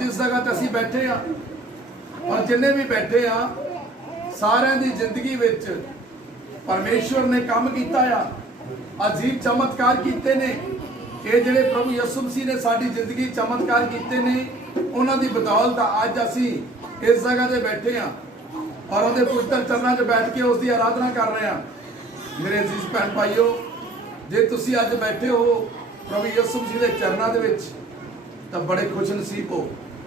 ਅੱਜ इस जगह ते असीं बैठे हाँ और जिन्ने भी बैठे हाँ सारिਆਂ ਦੀ ਜ਼ਿੰਦਗੀ ਵਿੱਚ परमेश्वर ने काम किया आ, अजीब चमत्कार किए ने। ये जिहड़े प्रभु यसु मसीह ने साडी जिंदगी चमत्कार किए ने, उन्हां दी बदौलत अज असी इस जगह ते बैठे हाँ और उहदे पवित्र चरणों 'च बैठ के उसकी आराधना कर रहे हैं। मेरे अजीज भैन भाईओ, जे तुसी अज बैठे हो प्रभु यसु मसीह के चरणों के विच तां बड़े खुश नसीब हो,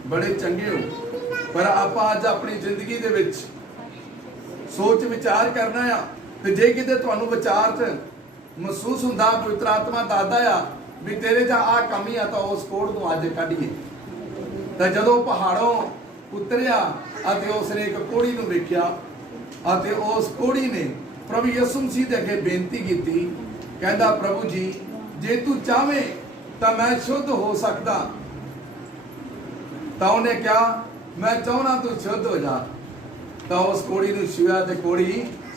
बड़े चंगे हो। पर आपां अज अपनी जिंदगी दे विच सोच विचार करना आ, ते जे किते तुहानूं विचार च महसूस हुंदा, पवित्र आत्मा दसदा आ भी तेरे च आ कमी आ, तां उस कोड़ नूं अज कढीए। तां जदों पहाड़ों उतरिया अते उसने एक कोड़ी नूं वेखिया अते उस कोड़ी ने प्रभु यसु मसीह दे अगे बेनती कीती, कहंदा प्रभु जी जे तू चाहे तां मैं शुद्ध हो सकदा। तां उहने कहा मैं चाहना तू शुद्ध हो जा। तां उस कोड़ी नूं छुआ ते कोड़ी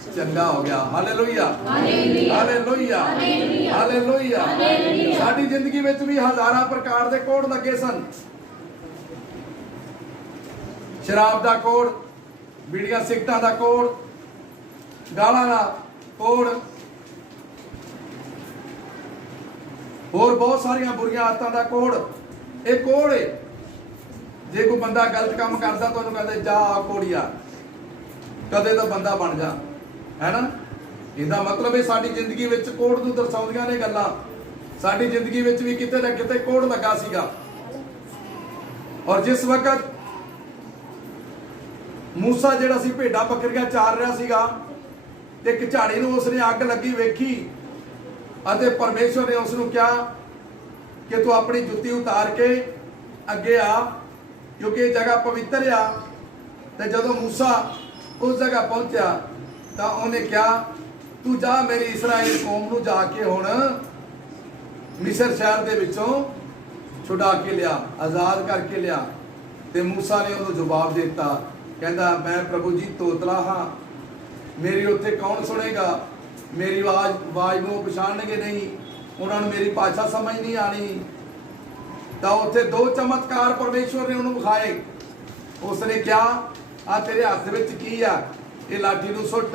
चंगा हो गया। Hallelujah, hallelujah, hallelujah. साडी जिंदगी विच भी हजारां प्रकार दे कोड़ लगे सन। शराब दा कोड़, बीड़ियां सिगरटां दा कोड़, गालां दा कोड़, होर बहुत सारियां बुरियां आदतां दा कोड़। ये कोड़ है। जे कोई बंदा गलत काम करदा तो उहनूं कहंदे जा कोड़िया, कदे तो बंदा बन जा, है ना। इसदा मतलब है साडी जिंदगी विच कोड़ नूं दर्शाउंदियां ने गल्लां। साडी जिंदगी विच भी किते ना किते कोड़ लगा सीगा। और जिस वक्त मूसा जिहड़ा सी भेडां बकरियां चार रहा सीगा ते एक झाड़ी नूं उसने अग लगी वेखी अते परमेश्वर ने उसनूं कहा कि तू अपनी जुत्ती उतार के अगे आ, क्योंकि ये जगह पवित्र आ। ते जदों मूसा उस जगह पहुंचा तां उन्हें कहा तू जा मेरी इस्राएल कौम नूं जाके हुण मिस्र शहर दे विचों छुड़ा के लिया, आजाद करके लिया। ते मूसा ने उन्हें जवाब दिता, कहता मैं प्रभु जी तोतला हाँ, मेरी उत्थे कौन सुनेगा। मेरी आवाज नूं पछाणनगे नहीं, उन्होंने मेरी भाषा समझ नहीं आनी। तो उत्थे दो चमत्कार परमेश्वर ने उन्होंने विखाए। उसने क्या आ तेरे हाथ विच की आ, ये लाठी नूं सुट।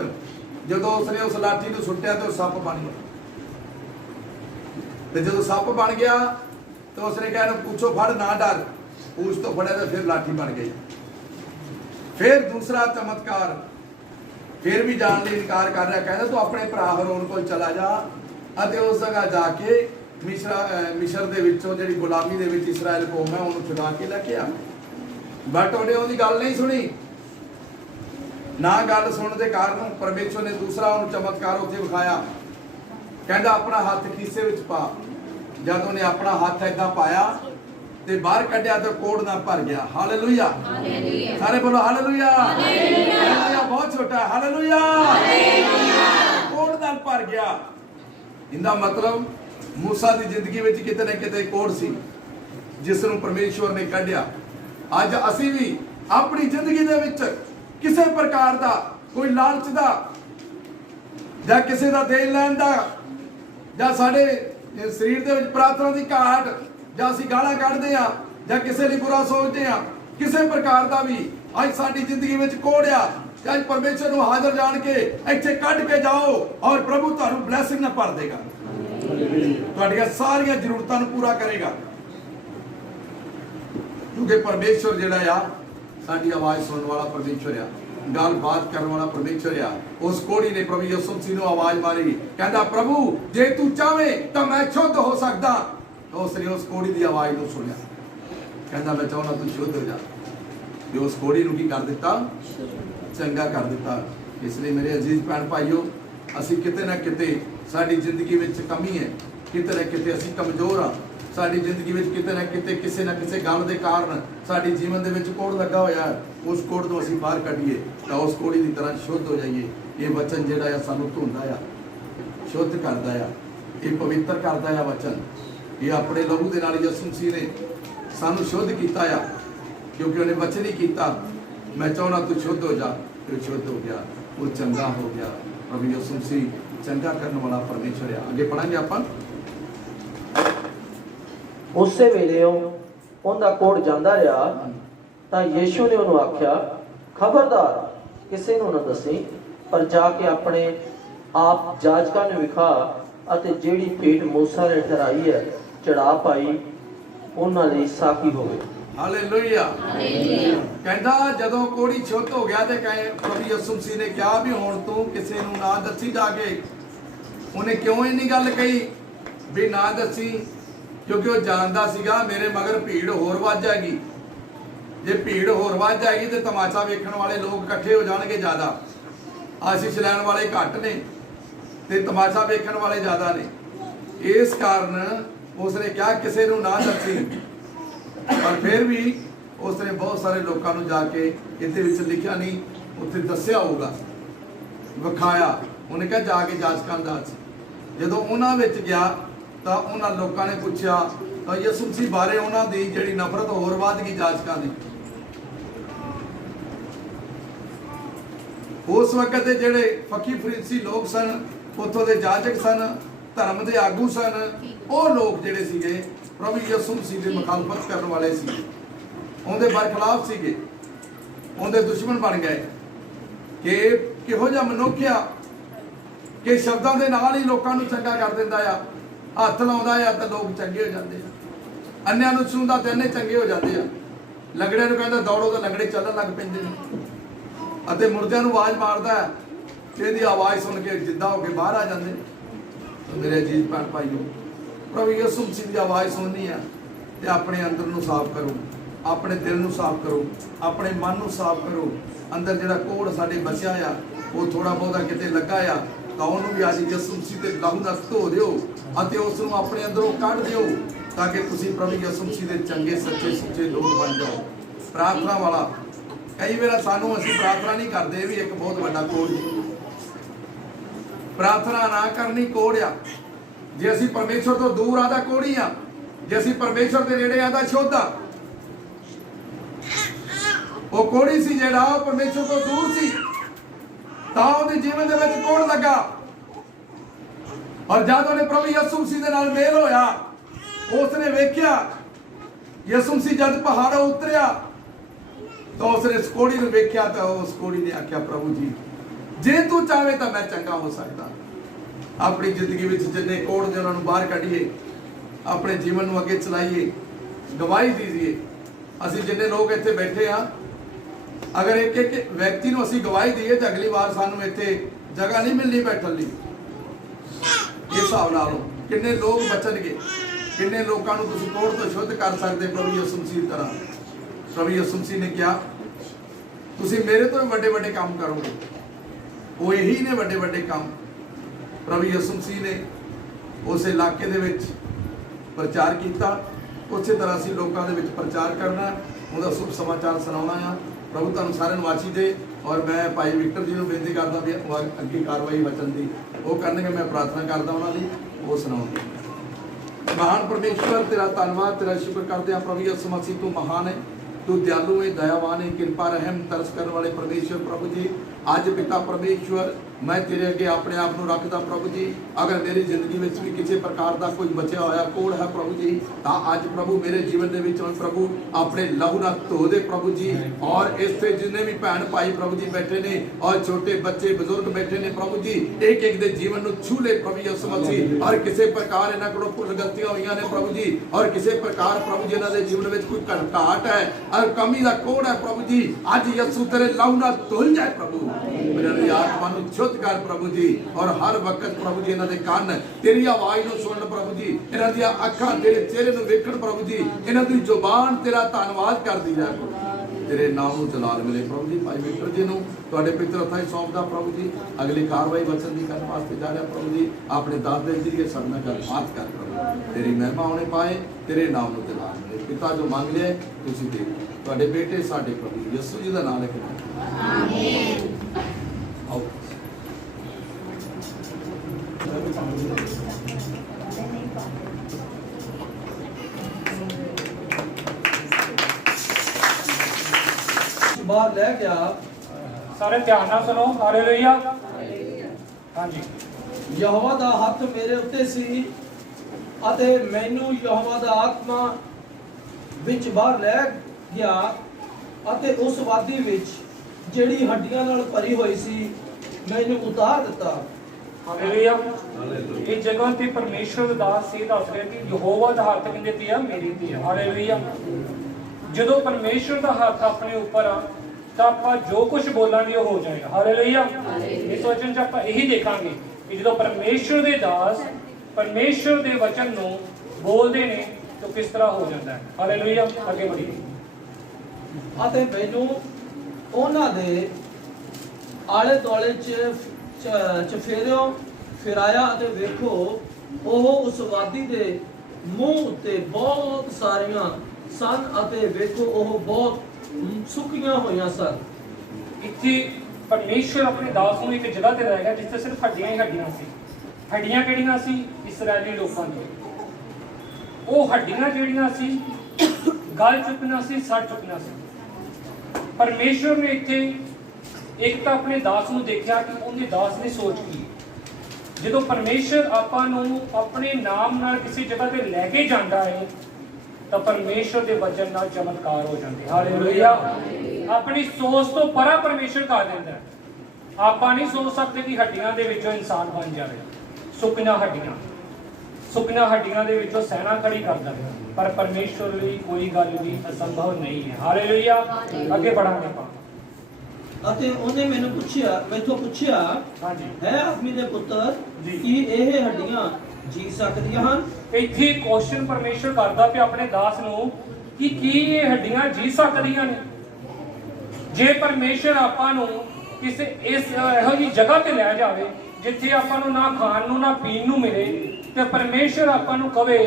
जदों उसने उस लाठी नूं सुट्टिया तो सप बन गया। तो जदों सप बन गया तो उसने कहा पूछो फड़ ना डर, पूछ तो फड़े तो फिर लाठी बन गई। फिर दूसरा चमत्कार, फिर भी जान लिए इनकार कर रहा, कहता तू अपने भरा हरोन को चला जा अते उस जगह जाके मिस्र दे विचों जिहड़ी गुलामी दे विच इस्राएल कौम है उन्होंने छुड़ा के लेके आ। बट उन्हें उहदी गल नहीं सुनी। ना गल सुनने के कारण परमेश्वर ने दूसरा उन्हें चमत्कार उत्थे विखाया। कहता अपना हाथ खीसे विच पा। जब उन्हें अपना हाथ ऐदा पाया ते बाहर कढ़िया तो कोड़ ना भर गया। हालेलुया, सारे बोलो हालेलुया। हालेलुया बहुत छोटा है। हालेलुया, कोड़ ना भर गया। इंदा मतलब मूसा की जिंदगी में किते ना किते कोड़ सी जिसनों परमेश्वर ने कढ़िया। अज असी भी अपनी जिंदगी दे विच किसी प्रकार का कोई लालच का या किसी का देन लैन का या साडे शरीर दे विच प्रार्थना की घाट ਜਾਂ ਅਸੀਂ ਗਾਲਾਂ ਕੱਢਦੇ ਆ ਜਾਂ ਕਿਸੇ ਲਈ ਬੁਰਾ ਸੋਚਦੇ ਆ, ਕਿਸੇ ਪ੍ਰਕਾਰ ਦਾ ਵੀ ਅੱਜ ਸਾਡੀ ਜ਼ਿੰਦਗੀ ਵਿੱਚ ਕੋੜਿਆ ਤੇ ਅੱਜ ਪਰਮੇਸ਼ਰ ਨੂੰ ਹਾਜ਼ਰ ਜਾਣ ਕੇ ਇੱਥੇ ਕੱਢ ਕੇ ਜਾਓ ਔਰ ਪ੍ਰਭੂ ਤੁਹਾਨੂੰ ਬਲੇਸਿੰਗ ਨਾਲ ਭਰ ਦੇਗਾ। ਤੁਹਾਡੀਆਂ ਸਾਰੀਆਂ ਜ਼ਰੂਰਤਾਂ ਨੂੰ ਪੂਰਾ ਕਰੇਗਾ। ਕਿਉਂਕਿ ਪਰਮੇਸ਼ਰ ਜਿਹੜਾ ਆ ਸਾਡੀ ਆਵਾਜ਼ ਸੁਣਨ ਵਾਲਾ ਪਰਮੇਸ਼ਰ ਆ, ਗੱਲਬਾਤ ਕਰਨ ਵਾਲਾ ਪਰਮੇਸ਼ਰ ਆ। ਉਸ ਕੋੜੀ ਨੇ ਪ੍ਰਭੂ ਯਿਸੂ ਮਸੀਹ ਨੂੰ ਆਵਾਜ਼ ਮਾਰੀ, ਕਹਿੰਦਾ ਪ੍ਰਭੂ ਜੇ ਤੂੰ ਚਾਹਵੇਂ ਤਾਂ ਮੈਂ ਸ਼ੁੱਧ ਹੋ ਸਕਦਾ। तो उसने उस कोड़ी की आवाज़ को सुनिया, कहता मैं चाहना तू शुद्ध हो जा। जो उस कोड़ी को की कर दिता, चंगा कर दिता। इसलिए मेरे अजीज भैन भाईओ, असी किते ना किते साडी जिंदगी में कमी है, किते ना किते असी कमजोर हाँ। साडी जिंदगी में किते ना किसी ना किसी गल के कारण साडी जीवन दे विच कोड़ लगा होया है। उस कोड़ को असी बाहर कढ़ीए तो उस कोड़ी की तरह शुद्ध हो जाइए। ये वचन जिहड़ा है सानू धोंदा आ, शुद्ध करदा आ, ये पवित्र करदा आ। वचन ये अपने लहू के नाल यसू मसीह ने सानू शुद्ध किया आ, क्योंकि उन्हें वचन ही किया मैं चाहना तू शुद्ध हो जा। फिर शुद्ध हो गया, वो चंगा हो गया। प्रभु यसू मसीह चंगा करने वाला परमेश्वर है। आगे पढ़ांगे अपन। उस वेले ਉਹਦਾ ਕੋੜ ਜਾਂਦਾ ਰਿਹਾ ਤਾਂ ਯੀਸ਼ੂ ਨੇ ਉਹਨੂੰ ਆਖਿਆ, ਖਬਰਦਾਰ ਕਿਸੇ ਨੂੰ ਨਾ ਦੱਸੀ, ਪਰ ਜਾ ਕੇ ਆਪਣੇ ਆਪ ਜਾਜਕਾਂ ਨੂੰ ਵਿਖਾ ਅਤੇ ਜਿਹੜੀ ਭੇਟ ਮੂਸਾ ਨੇ ਠਹਿਰਾਈ ਹੈ ਚੜਾ ਪਾਈ, ਉਹਨਾਂ ਲਈ ਸਾਖੀ ਹੋਵੇ। ਹਾਲੇਲੂਇਆ। ਕਹਿੰਦਾ ਜਦੋਂ ਕੋੜੀ ਛੁੱਟ ਹੋ ਗਿਆ ਤੇ ਕਹੇ ਪ੍ਰਭੂ ਯਿਸੂ ਮਸੀਹ ਨੇ ਕਿਹਾ ਵੀ ਹੁਣ ਤੂੰ ਕਿਸੇ ਨੂੰ ਨਾ ਦੱਸੀ ਜਾ ਕੇ। ਉਹਨੇ ਕਿਉਂ ਇੰਨੀ ਗੱਲ ਕਹੀ ਵੀ ਨਾ ਦੱਸੀ? ਕਿਉਂਕਿ ਉਹ ਜਾਣਦਾ ਸੀਗਾ ਮੇਰੇ ਮਗਰ ਭੀੜ ਹੋਰ ਵੱਧ ਜਾਏਗੀ। ਜੇ ਭੀੜ ਹੋਰ ਵੱਧ ਜਾਏਗੀ ਤੇ ਤਮਾਸ਼ਾ ਵੇਖਣ ਵਾਲੇ ਲੋਕ ਇਕੱਠੇ ਹੋ ਜਾਣਗੇ ਜ਼ਿਆਦਾ, ਆਸ਼ੀਸ਼ ਲੈਣ ਵਾਲੇ ਘੱਟ ਨੇ ਤੇ ਤਮਾਸ਼ਾ ਵੇਖਣ ਵਾਲੇ ਜ਼ਿਆਦਾ ਨੇ। ਇਸ ਕਾਰਨ ਉਸਨੇ ਕਿਹਾ ਕਿਸੇ ਨੂੰ ਨਾ ਦੱਸੀ। ਪਰ ਫਿਰ ਵੀ ਉਸਨੇ ਬਹੁਤ ਸਾਰੇ ਲੋਕਾਂ ਨੂੰ ਜਾ ਕੇ, ਇਹਦੇ ਵਿੱਚ ਲਿਖਿਆ ਨਹੀਂ, ਉੱਥੇ ਦੱਸਿਆ ਹੋਊਗਾ, ਵਿਖਾਇਆ। ਉਹਨੇ ਕਿਹਾ ਜਾ ਕੇ ਜਾਜਕਾਂ ਨੂੰ ਦੱਸ। ਜਦੋਂ ਉਹਨਾਂ ਵਿੱਚ ਗਿਆ ਤਾਂ ਉਹਨਾਂ ਲੋਕਾਂ ਨੇ ਪੁੱਛਿਆ ਤਾਂ ਯਿਸੂ ਮਸੀਹ ਬਾਰੇ ਉਹਨਾਂ ਦੀ ਜਿਹੜੀ ਨਫ਼ਰਤ ਹੋਰ ਵੱਧ ਗਈ ਜਾਜਕਾਂ ਦੀ। ਉਸ ਵਕਤ ਦੇ ਜਿਹੜੇ ਫਕੀ ਫਰੀਸੀ ਲੋਕ ਸਨ, ਉੱਥੋਂ ਦੇ ਜਾਜਕ ਸਨ, ਧਰਮ ਦੇ ਆਗੂ ਸਨ, ਉਹ ਲੋਕ ਜਿਹੜੇ ਸੀਗੇ ਪ੍ਰਭੂ ਯਿਸੂ ਮਸੀਹ ਦੀ ਮੁਖਾਲਫਤ ਕਰਨ ਵਾਲੇ ਸੀ, ਉਹਦੇ ਬਰਖਲਾਫ ਸੀਗੇ, ਉਹਦੇ ਦੁਸ਼ਮਣ ਬਣ ਗਏ। ਕਿ ਕਿਹੋ ਜਿਹਾ ਮਨੁੱਖ ਆ ਕਿ ਸ਼ਬਦਾਂ ਦੇ ਨਾਲ ਹੀ ਲੋਕਾਂ ਨੂੰ ਚੰਗਾ ਕਰ ਦਿੰਦਾ ਆ, ਹੱਥ ਲਾਉਂਦਾ ਆ ਤਾਂ ਲੋਕ ਚੰਗੇ ਹੋ ਜਾਂਦੇ ਆ, ਅੰਨਿਆਂ ਨੂੰ ਛੂੰਹਦਾ ਤੇ ਅੰਨੇ ਚੰਗੇ ਹੋ ਜਾਂਦੇ ਆ, ਲੰਗੜਿਆਂ ਨੂੰ ਕਹਿੰਦਾ ਦੌੜੋ ਤਾਂ ਲੰਗੜੇ ਚੱਲਣ ਲੱਗ ਪੈਂਦੇ ਨੇ, ਅਤੇ ਮੁਰਦਿਆਂ ਨੂੰ ਆਵਾਜ਼ ਮਾਰਦਾ ਹੈ ਤੇ ਇਹਦੀ ਆਵਾਜ਼ ਸੁਣ ਕੇ ਜਿੱਦਾਂ ਹੋ ਕੇ ਬਾਹਰ ਆ ਜਾਂਦੇ ਨੇ। ਮੇਰੇ ਅਜੀਜ਼ ਭੈਣ ਭਾਈਓ, ਪ੍ਰਭੂ ਯਿਸੂ ਮਸੀਹ ਦੀ ਆਵਾਜ਼ ਸੁਣਨੀ ਆ ਤੇ ਆਪਣੇ ਅੰਦਰ ਨੂੰ ਸਾਫ਼ ਕਰੋ, ਆਪਣੇ ਦਿਲ ਨੂੰ ਸਾਫ਼ ਕਰੋ, ਆਪਣੇ ਮਨ ਨੂੰ ਸਾਫ਼ ਕਰੋ। ਅੰਦਰ ਜਿਹੜਾ ਕੋੜ ਸਾਡੇ ਬਸਿਆ ਆ, ਉਹ ਥੋੜਾ ਬਹੁਤਾ ਕਿਤੇ ਲੱਗਾ ਆ ਤਾਂ ਉਹਨੂੰ ਵੀ ਅੱਜ ਯਿਸੂ ਮਸੀਹ ਦੇ ਲਹੂ ਨਾਲ ਧੋ ਦਿਓ ਅਤੇ ਉਸ ਨੂੰ ਆਪਣੇ ਅੰਦਰੋਂ ਕੱਢ ਦਿਓ, ਤਾਂ ਕਿ ਤੁਸੀਂ ਪ੍ਰਭੂ ਯਿਸੂ ਮਸੀਹ ਦੇ ਚੰਗੇ ਸੱਚੇ ਸੁੱਚੇ ਲੋਕ ਬਣ ਜਾਓ। ਪ੍ਰਾਰਥਨਾ ਵਾਲਾ, ਕਈ ਵਾਰ ਸਾਨੂੰ ਅਸੀਂ ਪ੍ਰਾਰਥਨਾ ਨਹੀਂ ਕਰਦੇ, ਇਹ ਵੀ ਇੱਕ ਬਹੁਤ ਵੱਡਾ ਕੋੜ ਹੈ। ਪ੍ਰਾਰਥਨਾ ਨਾ ਕਰਨੀ ਕੋੜ ਆ। ਜੇ ਅਸੀਂ ਪਰਮੇਸ਼ਵਰ ਤੋਂ ਦੂਰ ਆਦਾ ਕੋੜੀ ਆ, ਜੇ ਅਸੀਂ ਪਰਮੇਸ਼ਵਰ ਦੇ ਨੇੜੇ ਆਦਾ ਸ਼ੁੱਧ ਆ। ਉਹ ਕੋੜੀ ਸੀ ਜਿਹੜਾ ਉਹ ਪਰਮੇਸ਼ਵਰ ਤੋਂ ਦੂਰ ਸੀ, ਤਾਂ ਉਹਦੇ ਜੀਵਨ ਦੇ ਵਿੱਚ ਕੋੜ ਲੱਗਾ। ਔਰ ਜਦ ਉਹਨੇ ਪ੍ਰਭੂ ਯਿਸੂ ਮਸੀਹ ਦੇ ਨਾਲ ਮੇਲ ਹੋਇਆ, ਉਸਨੇ ਵੇਖਿਆ ਯਿਸੂ ਮਸੀਹ ਜਦ ਪਹਾੜੋਂ ਉਤਰਿਆ ਤਾਂ ਉਸਨੇ ਉਸ ਕੋੜੀ ਨੂੰ ਵੇਖਿਆ ਤਾਂ ਉਸ ਕੋੜੀ ਨੇ ਆਖਿਆ, ਪ੍ਰਭੂ ਜੀ ਜੇ ਤੂੰ ਚਾਹਵੇਂ ਤਾਂ ਮੈਂ ਚੰਗਾ ਹੋ ਸਕਦਾ। ਆਪਣੀ ਜ਼ਿੰਦਗੀ ਵਿੱਚ ਜਿੰਨੇ ਕੋੜ ਨੇ ਉਹਨਾਂ ਨੂੰ ਬਾਹਰ ਕੱਢੀਏ, ਆਪਣੇ ਜੀਵਨ ਨੂੰ ਅੱਗੇ ਚਲਾਈਏ, ਗਵਾਹੀ ਦੀਜੀਏ। ਅਸੀਂ ਜਿੰਨੇ ਲੋਕ ਇੱਥੇ ਬੈਠੇ ਆ, ਅਗਰ ਇੱਕ ਇੱਕ ਵਿਅਕਤੀ ਨੂੰ ਅਸੀਂ ਗਵਾਹੀ ਦਈਏ ਤਾਂ ਅਗਲੀ ਵਾਰ ਸਾਨੂੰ ਇੱਥੇ ਜਗ੍ਹਾ ਨਹੀਂ ਮਿਲਣੀ ਬੈਠਣ ਲਈ। ਇਸ ਹਿਸਾਬ ਨਾਲ ਕਿੰਨੇ ਲੋਕ ਬਚਣਗੇ, ਕਿੰਨੇ ਲੋਕਾਂ ਨੂੰ ਤੁਸੀਂ ਕੋੜ ਤੋਂ ਸ਼ੁੱਧ ਕਰ ਸਕਦੇ ਪ੍ਰਭੂ ਯਿਸੂ ਮਸੀਹ ਤਰ੍ਹਾਂ। ਪ੍ਰਭੂ ਯਿਸੂ ਮਸੀਹ ਨੇ ਕਿਹਾ ਤੁਸੀਂ ਮੇਰੇ ਤੋਂ ਵੀ ਵੱਡੇ ਵੱਡੇ ਕੰਮ ਕਰੋਗੇ। ਉਹ ਇਹੀ ਨੇ ਵੱਡੇ ਵੱਡੇ ਕੰਮ। ਪ੍ਰਭੂ ਯਿਸੂ ਮਸੀਹ ਨੇ ਉਸ ਇਲਾਕੇ ਦੇ ਵਿੱਚ ਪ੍ਰਚਾਰ ਕੀਤਾ, ਉਸੇ ਤਰ੍ਹਾਂ ਅਸੀਂ ਲੋਕਾਂ ਦੇ ਵਿੱਚ ਪ੍ਰਚਾਰ ਕਰਨਾ, ਉਹਦਾ ਸ਼ੁਭ ਸਮਾਚਾਰ ਸੁਣਾਉਣਾ ਆ। ਪ੍ਰਭੂ ਤੁਹਾਨੂੰ ਸਾਰਿਆਂ ਨੂੰ ਆਸ਼ੀਸ਼ ਦੇ। ਔਰ ਮੈਂ ਭਾਈ ਵਿਕਟਰ ਜੀ ਨੂੰ ਬੇਨਤੀ ਕਰਦਾ ਵੀ ਅੱਗੇ ਕਾਰਵਾਈ ਵਚਨ ਦੀ ਉਹ ਕਰਨਗੇ, ਮੈਂ ਪ੍ਰਾਰਥਨਾ ਕਰਦਾ ਉਹਨਾਂ ਲਈ, ਉਹ ਸੁਣਾਉਣਗੇ। ਮਹਾਨ ਪਰਮੇਸ਼ਵਰ ਤੇਰਾ ਧੰਨਵਾਦ, ਤੇਰਾ ਸ਼ੁਕਰ ਕਰਦੇ ਹਾਂ ਪ੍ਰਭੂ ਯਿਸੂ ਮਸੀਹ, ਤੂੰ ਮਹਾਨ ਹੈ, तू दयालु है, दयावान है, कृपा रहम तरस करने वाले परमेश्वर प्रभु जी। अज पिता परमेश्वर मैं तेरे अगे अपने आप को रखदा प्रभु जी। अगर मेरी जिंदगी में भी किसी प्रकार का कोई बचा होया कोड़ है प्रभु जी, तो अज प्रभु मेरे जीवन के प्रभु अपने लहू नाल धो दे प्रभु जी। और इससे जिन्हें भी भैन भाई प्रभु जी बैठे ने और छोटे बच्चे बुजुर्ग बैठे ने प्रभु जी, एक एक दे जीवन को छू ले प्रभु यीशु मसीह। और किसी प्रकार इन्हां कोलों भुल गलतियां होईयां ने प्रभु जी, और किसी प्रकार प्रभु जी इन्हां दे जीवन में कोई घाट है और कमी का कोड़ है प्रभु जी, अज यीशु तेरे लहू नाल धुल जाए प्रभु। मेरी आत्मा नूं शुद्ध कर प्रभु जी। और हर वक्त प्रभु जी इन्हां दे कान तेरी आवाज़ नूं सुनन प्रभु जी, इन्हां दी अखां तेरे चेहरे नूं वेखण प्रभु जी, इन्हां दी जुबान तेरा धन्नवाद करदी जाए प्रभु। तेरे नाम नूं जलाल मिले प्रभु जी। भाई विक्टर जी नूं तुहाडे पितर हत्थां सौंपदा प्रभु जी। अगली कार्रवाई वचन दी करन वास्ते जा रहा प्रभु जी, अपने दास दे जरिए सबना कर बात कर प्रभु, तेरी महिमा होने पाए, तेरे नाम नूं जलाल मिले। पिता जो मांग लिया तुसीं दे, तुहाडे बेटे साडे प्रभु यीशु जी दा नाम लेके आमीन। आओ बाहर लै गया। सारे ध्यान नाल सुनो। हालेलुया। हाँ जी। यहोवा दा हथ मेरे उत्ते सी अते मैनू यहोवा दा आत्मा ਵਿੱਚ ਬਾਹਰ ਲੈ ਗਿਆ ਅਤੇ ਉਸ ਵਾਦੀ ਵਿੱਚ ਜਿਹੜੀ ਹੱਡੀਆਂ ਨਾਲ ਭਰੀ ਹੋਈ ਸੀ ਮੈਨੂੰ ਉਤਾਰ ਦਿੱਤਾ। ਹਾਲੇਲੂਇਆ। ਇਹ ਜਗ੍ਹਾ ਤੇ ਪਰਮੇਸ਼ਰ ਦਾ ਦਾਸ ਇਹ ਦੱਸ ਰਿਹਾ ਕਿ ਯਹੋਵਾ ਦਾ ਹੱਥ ਕਿੰਦੇ ਤੇ ਆ? ਮੇਰੇ ਤੇ ਆ। ਹਾਲੇਲੂਇਆ। ਜਦੋਂ ਪਰਮੇਸ਼ਰ ਦਾ ਹੱਥ ਆਪਣੇ ਉੱਪਰ ਆ ਤਾਂ ਆਪਾਂ ਜੋ ਕੁਝ ਬੋਲਾਂਗੇ ਉਹ ਹੋ ਜਾਏਗਾ। ਹਾਲੇਲੂਇਆ। ਇਸ ਵਚਨ 'ਚ ਆਪਾਂ ਇਹੀ ਦੇਖਾਂਗੇ ਕਿ ਜਦੋਂ ਪਰਮੇਸ਼ਰ ਦੇ ਦਾਸ ਪਰਮੇਸ਼ਰ ਦੇ ਵਚਨ ਨੂੰ ਬੋਲਦੇ ਨੇ ਤਾਂ ਕਿਸ ਤਰ੍ਹਾਂ ਹੋ ਜਾਂਦਾ ਹੈ। ਹਾਲੇਲੂਇਆ। ਅੱਗੇ ਵਧੀਏ। ਅਤੇ ਮੈਨੂੰ ਉਹਨਾਂ ਦੇ ਆਲੇ ਦੁਆਲੇ ਫਿਰਾਇਆ ਅਤੇ ਵੇਖੋ ਉਹ ਉਸ ਵਾਦੀ ਦੇ ਮੂੰਹ ਉੱਤੇ ਬਹੁਤ ਸਾਰੀਆਂ ਸਨ ਅਤੇ ਵੇਖੋ ਉਹ ਬਹੁਤ ਸੁੱਕੀਆਂ ਹੋਈਆਂ ਸਨ। ਇੱਥੇ ਪਰਮੇਸ਼ਰ ਆਪਣੇ ਦਾਸ ਨੂੰ ਇੱਕ ਜਗ੍ਹਾ ਤੇ ਲੈ ਗਿਆ ਜਿੱਥੇ ਸਿਰਫ ਹੱਡੀਆਂ ਹੀ ਹੱਡੀਆਂ ਸੀ। ਹੱਡੀਆਂ ਕਿਹੜੀਆਂ ਸੀ? ਇਸਰਾਇਲੀ ਲੋਕਾਂ ਦੀਆਂ। ਉਹ ਹੱਡੀਆਂ ਜਿਹੜੀਆਂ ਸੀ ਗਲ ਚੁੱਕੀਆਂ ਸੀ, ਸੜ ਚੁੱਕੀਆਂ ਸੀ। ਪਰਮੇਸ਼ਰ ਨੇ ਇੱਥੇ ਇੱਕ ਤਾਂ ਆਪਣੇ ਦਾਸ ਨੂੰ ਦੇਖਿਆ ਕਿ ਉਹਦੇ ਦਾਸ ਦੀ ਸੋਚ ਕੀ ਹੈ। ਜਦੋਂ ਪਰਮੇਸ਼ਰ ਆਪਾਂ ਨੂੰ ਆਪਣੇ ਨਾਮ ਨਾਲ ਕਿਸੇ ਜਗ੍ਹਾ ਤੇ ਲੈ ਕੇ ਜਾਂਦਾ ਹੈ ਤਾਂ ਪਰਮੇਸ਼ਰ ਦੇ ਵਚਨ ਨਾਲ ਚਮਤਕਾਰ ਹੋ ਜਾਂਦੇ। ਹਾਲੇਲੂਇਆ। ਆਪਣੀ ਸੋਚ ਤੋਂ ਪਰਾਂ ਪਰਮੇਸ਼ਰ ਕਰ ਦਿੰਦਾ ਹੈ। ਆਪਾਂ ਨਹੀਂ ਸੋਚ ਸਕਦੇ ਕਿ ਹੱਡੀਆਂ ਦੇ ਵਿੱਚੋਂ ਇਨਸਾਨ ਬਣ ਜਾਵੇ। ਸੁੱਕੀਆਂ ਹੱਡੀਆਂ ਦੇ ਵਿੱਚੋਂ ਸੈਨਾ ਖੜੀ ਕਰ ਦੇਵੇ। ਪਰ ਪਰਮੇਸ਼ਰ ਲਈ ਕੋਈ ਗੱਲ ਵੀ ਅਸੰਭਵ ਨਹੀਂ ਹੈ। ਹਾਲੇਲੂਇਆ। ਅੱਗੇ ਵਧਾਂਗੇ ਆਪਾਂ। ਅਤੇ ਉਹਨੇ ਮੈਥੋਂ ਪੁੱਛਿਆ ਹਾਂਜੀ। ਹੈ ਆਦਮੀ ਦੇ ਪੁੱਤਰ ਜੀ। ਕੀ ਇਹ ਹੱਡੀਆਂ ਜੀ ਸਕਦੀਆਂ ਹਨ? ਇੱਥੇ ਕੁਐਸਚਨ ਪਰਮੇਸ਼ਰ ਕਰਦਾ ਪਿਆ ਆਪਣੇ ਦਾਸ ਨੂੰ ਕਿ ਕੀ ਇਹ ਹੱਡੀਆਂ ਜੀ ਸਕਦੀਆਂ ਨੇ? ਜੇ ਪਰਮੇਸ਼ਰ ਆਪਾਂ ਨੂੰ ਕਿਸੇ ਇਹੋ ਜਿਹੀ ਜਗ੍ਹਾ ਤੇ ਲੈ ਜਾਵੇ ਜਿੱਥੇ ਆਪਾਂ ਨੂੰ ਨਾ ਖਾਣ ਨੂੰ ਨਾ ਪੀਣ ਨੂੰ ਮਿਲੇ ਤੇ ਪਰਮੇਸ਼ਰ ਆਪਾਂ ਨੂੰ ਕਵੇ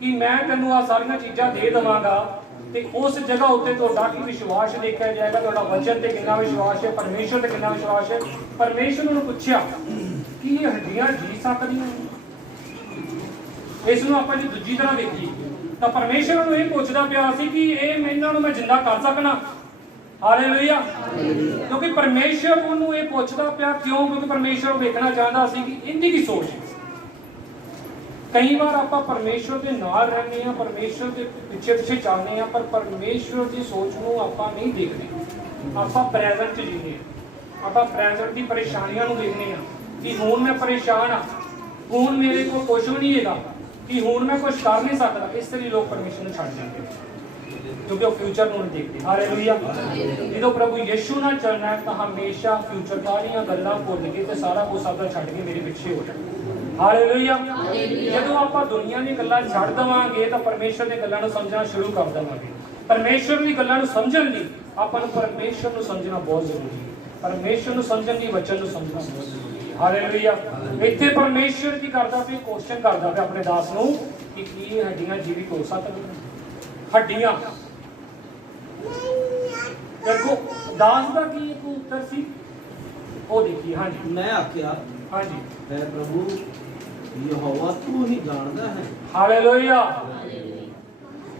ਕਿ ਮੈਂ ਤੈਨੂੰ ਆ ਸਾਰੀਆਂ ਚੀਜ਼ਾਂ ਦੇ ਦੇਵਾਂਗਾ ਤੇ ਉਸ ਜਗ੍ਹਾ ਉੱਤੇ ਤੁਹਾਡਾ ਕੀ ਵਿਸ਼ਵਾਸ ਦੇਖਿਆ ਜਾਏਗਾ? ਤੁਹਾਡਾ ਵਚਨ ਤੇ ਕਿੰਨਾ ਵਿਸ਼ਵਾਸ ਹੈ? ਪਰਮੇਸ਼ਰ ਤੇ ਕਿੰਨਾ ਵਿਸ਼ਵਾਸ ਹੈ? ਪਰਮੇਸ਼ਰ ਨੂੰ ਪੁੱਛਿਆ ਕਿ ਇਹ ਹੱਡੀਆਂ ਜੀ ਸਕਦੀਆਂ ਨੇ? ਇਸ ਨੂੰ ਆਪਾਂ ਜੀ ਦੂਜੀ ਤਰ੍ਹਾਂ ਦੇਖੀਏ ਤਾਂ ਪਰਮੇਸ਼ਰ ਨੂੰ ਇਹ ਪੁੱਛਦਾ ਪਿਆ ਸੀ ਕਿ ਇਹ ਇਹਨਾਂ ਨੂੰ ਮੈਂ ਜਿੰਦਾ ਕਰ ਸਕਣਾ? ਹਾਲੇਲੂਇਆ। ਕਿਉਂਕਿ ਪਰਮੇਸ਼ਰ ਉਹਨੂੰ ਇਹ ਪੁੱਛਦਾ ਪਿਆ ਕਿਉਂ? ਕਿਉਂਕਿ ਪਰਮੇਸ਼ਰ ਵੇਖਣਾ ਚਾਹੁੰਦਾ ਸੀ ਕਿ ਇਹਦੀ ਕੀ ਸੋਚ ਹੈ। ਕਈ ਵਾਰ ਆਪਾਂ ਪਰਮੇਸ਼ਰ ਦੇ ਨਾਲ ਰਹਿੰਦੇ ਹਾਂ, ਪਰਮੇਸ਼ਰ ਦੇ ਪਿੱਛੇ ਚੱਲਦੇ ਹਾਂ, ਪਰ ਪਰਮੇਸ਼ਰ ਦੀ ਸੋਚ ਨੂੰ ਆਪਾਂ ਨਹੀਂ ਦੇਖਦੇ। ਆਪਾਂ ਪ੍ਰੈਜ਼ੈਂਟ 'ਚ ਜੀਂਦੇ ਹਾਂ। ਆਪਾਂ ਪ੍ਰੈਜ਼ੈਂਟ ਦੀ ਪਰੇਸ਼ਾਨੀਆਂ ਨੂੰ ਦੇਖਦੇ ਹਾਂ ਕਿ ਹੁਣ ਮੈਂ ਪਰੇਸ਼ਾਨ ਹਾਂ, ਹੁਣ ਮੇਰੇ ਕੋਲ ਕੁਝ ਵੀ ਨਹੀਂ ਹੈਗਾ, ਕਿ ਹੁਣ ਮੈਂ ਕੁਝ ਕਰ ਨਹੀਂ ਸਕਦਾ। ਇਸ ਲਈ ਲੋਕ ਪਰਮੇਸ਼ਰ ਨੂੰ ਛੱਡ ਜਾਂਦੇ ਕਿਉਂਕਿ ਉਹ ਫਿਊਚਰ ਨੂੰ ਨਹੀਂ ਦੇਖਦੇ। ਹਾਲੇਲੂਇਆ। ਜਦੋਂ ਪ੍ਰਭੂ ਯਿਸੂ ਨਾਲ ਚੱਲਣਾ ਹੈ ਤਾਂ ਹਮੇਸ਼ਾ ਫਿਊਚਰ ਦੀਆਂ ਗੱਲਾਂ ਭੁੱਲ ਕੇ ਤੇ ਸਾਰਾ ਕੁਝ ਆਪਦਾ ਛੱਡ ਕੇ ਮੇਰੇ ਪਿੱਛੇ ਹੋ ਜਾਣਾ। ਹਾਲੇਲੂਇਆ। ਜਦੋਂ ਆਪਾਂ ਦੁਨੀਆ ਦੀਆਂ ਗੱਲਾਂ ਛੱਡ ਦੇਵਾਂਗੇ ਤਾਂ ਪਰਮੇਸ਼ਰ ਦੀਆਂ ਗੱਲਾਂ ਨੂੰ ਸਮਝਣਾ ਸ਼ੁਰੂ ਕਰ ਦੇਵਾਂਗੇ। ਪਰਮੇਸ਼ਰ ਦੀ ਗੱਲਾਂ ਨੂੰ ਸਮਝਣ ਲਈ ਆਪਾਂ ਨੂੰ ਪਰਮੇਸ਼ਰ ਨੂੰ ਸਮਝਣਾ ਬਹੁਤ ਜ਼ਰੂਰੀ ਹੈ। ਪਰਮੇਸ਼ਰ ਨੂੰ ਸਮਝਣ ਲਈ ਵਚਨ ਨੂੰ ਸਮਝਣਾ ਬਹੁਤ ਜ਼ਰੂਰੀ ਹੈ। ਹਾਲੇਲੂਇਆ। ਇੱਥੇ ਪਰਮੇਸ਼ਰ ਕੀ ਕਰਦਾ ਪਿਆ? ਕੁਐਸਚਨ ਕਰਦਾ ਪਿਆ ਆਪਣੇ ਦਾਸ ਨੂੰ ਕਿ ਕੀ ਇਹ ਹੱਡੀਆਂ ਜੀਵਿਤ ਹੋ ਸਕਦੀਆਂ? ਹੱਡੀਆਂ ਦੇਖੋ ਦਾਸ ਦਾ ਕੀ ਇੱਕ ਉੱਤਰ ਸੀ ਉਹ ਦੇਖੀਏ। ਹਾਂਜੀ। ਮੈਂ ਆਖਿਆ ਹਾਂਜੀ। ਹੈ ਪ੍ਰਭੂ ਯਹੋਵਾ ਤੂੰ ਹੀ ਜਾਣਦਾ ਹੈ। ਹਾਲੇਲੂਇਆ।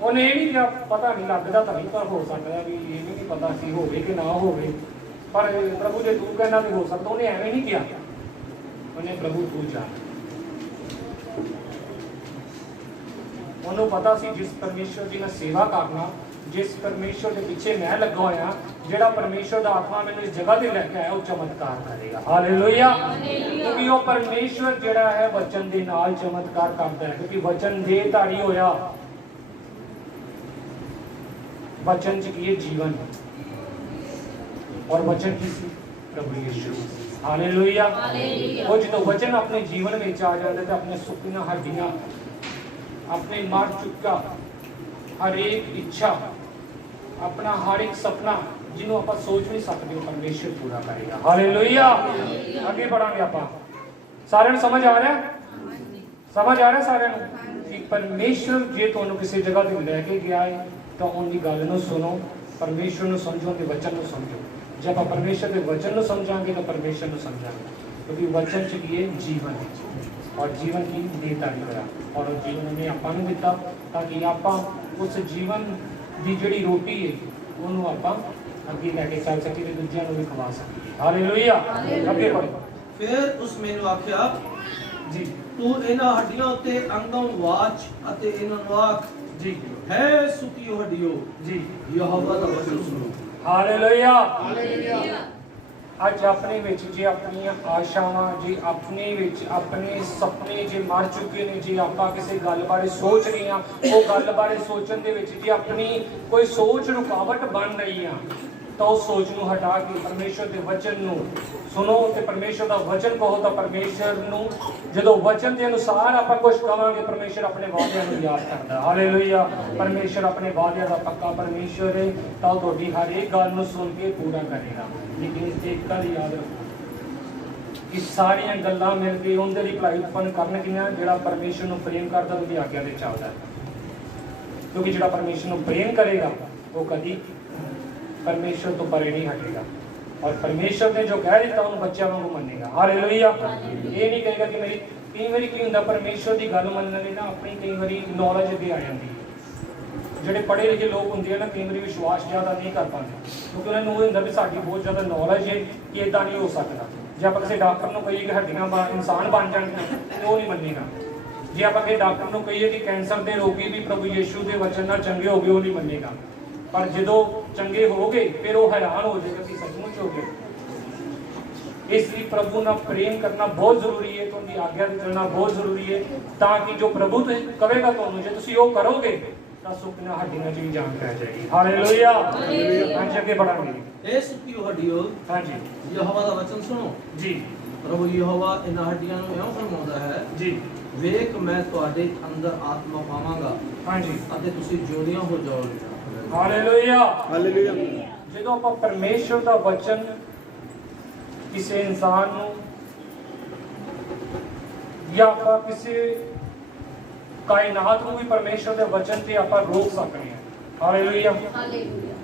ਉਹਨੇ ਇਹ ਨਹੀਂ ਕਿਹਾ ਪਤਾ ਨਹੀਂ ਲੱਗਦਾ ਤਾਂ ਨਹੀਂ, ਪਰ ਹੋ ਸਕਦਾ ਵੀ ਇਹ ਵੀ ਨਹੀਂ ਪਤਾ ਸੀ ਹੋਵੇ ਕਿ ਨਾ ਹੋਵੇ, ਪਰ ਪ੍ਰਭੂ ਜੇ ਤੂੰ ਕਹਿਣਾ ਵੀ ਹੋ ਸਕਦਾ। ਉਹਨੇ ਐਵੇਂ ਨਹੀਂ ਕਿਹਾ, ਉਹਨੇ ਪ੍ਰਭੂ ਤੂੰ ਜਾਣ। ਉਹਨੂੰ ਪਤਾ ਸੀ ਜਿਸ ਪਰਮੇਸ਼ਰ ਦੀ ਮੈਂ ਸੇਵਾ ਕਰਨਾ, ਜਿਸ ਪਰਮੇਸ਼ਰ ਦੇ ਪਿੱਛੇ ਮੈਂ ਲੱਗਾ ਹੋਇਆ, ਜਿਹੜਾ ਪਰਮੇਸ਼ਰ ਦਾ ਆਤਮਾ ਮੈਨੂੰ ਇਸ ਜਗ੍ਹਾ ਤੇ ਲੈ ਕੇ ਆਇਆ, ਉਹ ਚਮਤਕਾਰ ਕਰੇਗਾ। ਹਾਲੇਲੂਇਆ। ਕਿਉਂਕਿ ਉਹ ਪਰਮੇਸ਼ਰ ਜਿਹੜਾ ਹੈ ਵਚਨ ਦੇ ਨਾਲ ਚਮਤਕਾਰ ਕਰਦਾ ਹੈ, ਕਿਉਂਕਿ ਵਚਨ ਦੇ ਧਾਰੀ ਹੋਇਆ। वचन च की जीवन और वचन की सी प्रभु यीशु। हालेलुया। वो जो वचन अपने जीवन में आ जाता है अपने सुखियां हड्डियां अपने मर चुका हर एक इच्छा अपना हर एक सपना जिन्हों आप सोच नहीं सकते परमेश्वर पूरा करेगा। हालेलुया। आगे बढ़ांगे आप सारे समझ आ रहा है? समझ आ रहा है सारे कि परमेश्वर जे तुहानू किसी जगह ते लेके गया है तो उनकी गल नूं सुनो, परमेश्वर नूं समझो ते वचन नूं समझो। जब आप परमेश्वर के वचन नूं समझांगे तो परमेश्वर नूं समझांगे, क्योंकि वचन च की है जीवन है और जीवन की देतारी होया और जीवन ने आपां नूं दिता ताकि आपां उस जीवन दी जिहड़ी रोटी है उहनूं आपां अगे लैके चल सकीए ते दूजिआं नूं भी खवा सकीए। हालेलुया। अगे पढ़ो। फिर उस मैनूं आख्या जी तू इन्हां हड्डियां उत्ते अंगों वाच अते इन्हां नूं आख ਜੀ ਹੈ ਸੁੱਤੀਓ ਹੱਡੀਓ ਜੀ ਯਹੋਵਾ ਦਾ ਵਚਨ ਸੁਣੋ। ਹਾਲੇਲੂਇਆ। ਅੱਜ ਆਪਣੇ ਵਿੱਚ ਜੇ ਆਪਣੀਆਂ ਆਸ਼ਾਵਾਂ, ਜੇ ਆਪਣੇ ਵਿੱਚ ਆਪਣੇ ਸੁਪਨੇ ਜੇ ਮਰ ਚੁੱਕੇ ਨੇ, ਜੇ ਆਪਾਂ ਕਿਸੇ ਗੱਲ ਬਾਰੇ ਸੋਚ ਰਹੇ ਹਾਂ, ਉਹ ਗੱਲ ਬਾਰੇ ਸੋਚਣ ਦੇ ਵਿੱਚ ਜੇ ਆਪਣੀ ਕੋਈ ਸੋਚ ਰੁਕਾਵਟ ਬਣ ਰਹੀ ਆ, ਤਾਂ ਉਸ ਸੋਚ ਨੂੰ ਹਟਾ ਕੇ ਪਰਮੇਸ਼ਰ ਦੇ ਵਚਨ ਨੂੰ ਸੁਣੋ ਤੇ ਪਰਮੇਸ਼ਰ ਦਾ ਵਚਨ ਕਹੋ। ਤਾਂ ਪਰਮੇਸ਼ਰ ਨੂੰ ਜਦੋਂ ਵਚਨ ਦੇ ਅਨੁਸਾਰ ਆਪਾਂ ਕੁਝ ਕਵਾਂਗੇ, ਪਰਮੇਸ਼ਰ ਆਪਣੇ ਵਾਅਦਿਆਂ ਨੂੰ ਯਾਦ ਕਰਦਾ। ਹਾਲੇਲੂਇਆ। ਪਰਮੇਸ਼ਰ ਆਪਣੇ ਵਾਅਦਿਆਂ ਦਾ ਪੱਕਾ ਪਰਮੇਸ਼ਰ ਹੈ, ਤਾਂ ਉਹ ਤੁਹਾਡੀ ਹਰ ਇੱਕ ਗੱਲ ਨੂੰ ਸੁਣ ਕੇ ਪੂਰਾ ਕਰੇਗਾ। ਲੇਕਿਨ ਇਸ ਤੇ ਇੱਕ ਗੱਲ ਯਾਦ ਰੱਖੋ ਕਿ ਸਾਰੀਆਂ ਗੱਲਾਂ ਮਿਲ ਕੇ ਉਹਦੇ ਲਈ ਭਲਾਈ ਉਤਪੰਨ ਕਰਨਗੀਆਂ ਜਿਹੜਾ ਪਰਮੇਸ਼ਰ ਨੂੰ ਪ੍ਰੇਮ ਕਰਦਾ, ਉਹਦੀ ਆਗਿਆ ਤੇ ਚੱਲਦਾ। ਕਿਉਂਕਿ ਜਿਹੜਾ ਪਰਮੇਸ਼ਰ ਨੂੰ ਪ੍ਰੇਮ ਕਰੇਗਾ ਉਹ ਕਦੀ ਪਰਮੇਸ਼ਰ ਤੋਂ ਪਰੇ ਨਹੀਂ ਹਟੇਗਾ, ਔਰ ਪਰਮੇਸ਼ਰ ਨੇ ਜੋ ਕਹਿ ਦਿੱਤਾ ਉਹਨੂੰ ਬੱਚਿਆਂ ਵਾਂਗੂ ਮੰਨੇਗਾ। ਹਾਲੇਲੂਇਆ। ਇਹ ਨਹੀਂ ਕਹੇਗਾ ਕਿ ਮੇਰੀ ਕਈ ਵਾਰੀ ਕੀ ਹੁੰਦਾ, ਪਰਮੇਸ਼ਰ ਦੀ ਗੱਲ ਮੰਨਣ ਲਈ ਨਾ ਆਪਣੀ ਕਈ ਵਾਰੀ ਨੌਲੇਜ ਅੱਗੇ ਆ ਜਾਂਦੀ ਹੈ। ਜਿਹੜੇ ਪੜ੍ਹੇ ਲਿਖੇ ਲੋਕ ਹੁੰਦੇ ਆ ਨਾ, ਕਈ ਵਾਰੀ ਵਿਸ਼ਵਾਸ ਜ਼ਿਆਦਾ ਨਹੀਂ ਕਰ ਪਾਉਂਦੇ, ਕਿਉਂਕਿ ਉਹਨਾਂ ਨੂੰ ਇਹ ਹੁੰਦਾ ਵੀ ਸਾਡੀ ਬਹੁਤ ਜ਼ਿਆਦਾ ਨੌਲੇਜ ਹੈ ਕਿ ਇਦਾਂ ਨਹੀਂ ਹੋ ਸਕਦਾ। ਜੇ ਆਪਾਂ ਕਿਸੇ ਡਾਕਟਰ ਨੂੰ ਕਹੀਏ ਕਿ ਹੱਡੀਆਂ ਇਨਸਾਨ ਬਣ ਜਾਣਗੀਆਂ, ਤੇ ਉਹ ਨਹੀਂ ਮੰਨੇਗਾ। ਜੇ ਆਪਾਂ ਕਿਸੇ ਡਾਕਟਰ ਨੂੰ ਕਹੀਏ ਕਿ ਕੈਂਸਰ ਦੇ ਰੋਗੀ ਵੀ ਪ੍ਰਭੂ ਯੀਸ਼ੂ ਦੇ ਵਚਨ ਨਾਲ ਚੰਗੇ ਹੋ ਗਏ, ਉਹ ਨਹੀਂ ਮੰਨੇਗਾ। ਪਰ ਜਦੋਂ ਚੰਗੇ ਹੋ ਗਏ ਫਿਰ ਉਹ ਹੈਰਾਨ ਹੋ ਜਾਏਗਾ ਕਿ ਸੱਚਮੁੱਚ ਹੋ ਗਏ। ਇਸ ਲਈ ਪ੍ਰਭੂ ਨਾਲ ਪ੍ਰੇਮ ਕਰਨਾ ਬਹੁਤ ਜ਼ਰੂਰੀ ਹੈ, ਤੁਹਾਡੀ ਆਗਿਆ ਤੇ ਚੱਲਣਾ ਬਹੁਤ ਜ਼ਰੂਰੀ ਹੈ, ਤਾਂ ਕਿ ਜੋ ਪ੍ਰਭੂ ਕਹੇਗਾ ਤੁਹਾਨੂੰ, ਜੇ ਤੁਸੀਂ ਉਹ ਕਰੋਗੇ ਤਾਂ ਸੁਪਨਾ ਹੱਡੀਆਂ 'ਚ ਵੀ ਜਾਨ ਪੈ ਜਾਏਗੀ। ਹਾਲੇਲੂਇਆ। ਹਾਂਜੀ, ਅੱਗੇ बढ़ांगे। ਇਹ ਸੁੱਤੀਓ ਹੱਡੀਓ ਹਾਂਜੀ ਯਹੋਵਾ ਦਾ ਵਚਨ ਸੁਣੋ। ਜੀ ਪ੍ਰਭੂ ਯਹੋਵਾ ਇਹਨਾਂ ਹੱਡੀਆਂ ਨੂੰ ਇਉਂ ਫਰਮਾਉਂਦਾ ਹੈ, ਜੀ ਵੇਖ ਮੈਂ ਤੁਹਾਡੇ ਅੰਦਰ ਆਤਮਾ ਪਾਵਾਂਗਾ ਹਾਂਜੀ ਅਤੇ ਤੁਸੀਂ ਜਿਉਂਦੀਆਂ ਹੋ ਜਾਓਗੇ। ਹਾਲੇਲੂਇਆ। ਹਾਲੇਲੂਇਆ। ਜਦੋਂ ਆਪਾਂ ਪਰਮੇਸ਼ਰ ਦਾ ਵਚਨ ਕਿਸੇ ਇਨਸਾਨ ਨੂੰ ਜਾਂ ਆਪਾਂ ਕਿਸੇ ਕਾਇਨਾਤ ਨੂੰ ਵੀ ਪਰਮੇਸ਼ਰ ਦੇ ਵਚਨ ਤੇ ਆਪਾਂ ਰੋਕ ਸਕਦੇ ਹਾਂ। ਹਾਲੇਲੂਇਆ।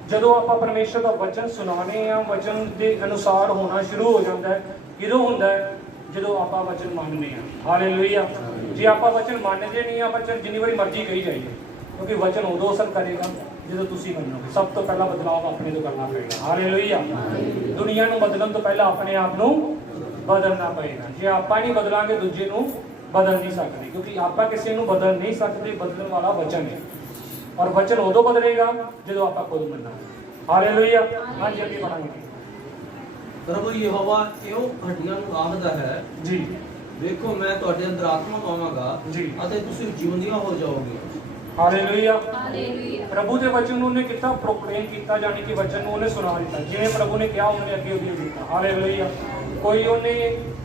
ਜਦੋਂ ਆਪਾਂ ਪਰਮੇਸ਼ਰ ਦਾ ਵਚਨ ਸੁਣਾਉਂਦੇ ਹਾਂ, ਵਚਨ ਦੇ ਅਨੁਸਾਰ ਹੋਣਾ ਸ਼ੁਰੂ ਹੋ ਜਾਂਦਾ ਹੈ। ਕਿਦੋਂ ਹੁੰਦਾ ਹੈ? ਜਦੋਂ ਆਪਾਂ ਵਚਨ ਮੰਨਦੇ ਹਾਂ। ਹਾਲੇਲੂਇਆ। ਜੇ ਆਪਾਂ ਵਚਨ ਮੰਨਦੇ ਨਹੀਂ, ਆਪਾਂ ਜਿੰਨੀ ਵਾਰੀ ਮਰਜ਼ੀ ਕਹੀ ਜਾਈਏ, ਕਿਉਂਕਿ ਵਚਨ ਉਦੋਂ ਅਸਰ ਕਰੇਗਾ ਜਦੋਂ ਤੁਸੀਂ ਮੰਨੋਗੇ। ਸਭ ਤੋਂ ਪਹਿਲਾਂ ਬਦਲਾਅ ਆਪਣੇ ਤੋਂ ਕਰਨਾ ਪਏਗਾ। ਹਾਲੇਲੂਇਆ। ਦੁਨੀਆ ਨੂੰ ਬਦਲਣ ਤੋਂ ਪਹਿਲਾਂ ਆਪਣੇ ਆਪ ਨੂੰ ਬਦਲਣਾ ਪਏਗਾ। ਜੇ ਆਪਾਂ ਨਹੀਂ ਬਦਲਾਂਗੇ, ਦੂਜੇ ਨੂੰ ਬਦਲ ਨਹੀਂ ਸਕਦੇ, ਕਿਉਂਕਿ ਆਪਾਂ ਕਿਸੇ ਨੂੰ ਬਦਲ ਨਹੀਂ ਸਕਦੇ। ਬਦਲਣ ਵਾਲਾ ਵਚਨ ਹੈ, ਔਰ ਵਚਨ ਉਦੋਂ ਬਦਲੇਗਾ ਜਦੋਂ ਆਪਾਂ ਖੁਦ ਮੰਨਾਂਗੇ। ਹਾਲੇਲੂਇਆ। ਹਾਂਜੀ, ਅੱਗੇ बढ़ांगे। ਪ੍ਰਭੂ ਯਹੋਵਾ ਇਉਂ ਹੱਡੀਆਂ ਨੂੰ ਆਖਦਾ ਹੈ, ਜੀ ਵੇਖੋ ਮੈਂ ਤੁਹਾਡੇ ਅੰਦਰ ਆਤਮਾ ਪਾਵਾਂਗਾ ਜੀ ਅਤੇ ਤੁਸੀਂ ਜਿਉਂਦੀਆਂ ਹੋ ਜਾਓਗੇ। ਹਾਲੇਲੂਇਆ। ਪ੍ਰਭੂ ਦੇ ਵਚਨ ਨੂੰ ਉਹਨੇ ਕੀਤਾ ਪ੍ਰੋਕਲੇਮ ਕੀਤਾ, ਯਾਨੀ ਕਿ ਵਚਨ ਨੂੰ ਉਹਨੇ ਸੁਣਾ ਦਿੱਤਾ। ਜਿਵੇਂ ਪ੍ਰਭੂ ਨੇ ਕਿਹਾ ਉਹਨੇ ਅੱਗੇ ਉਹਦੀ ਕੀਤਾ। ਹਾਲੇਲੂਇਆ। ਕੋਈ ਉਹਨੇ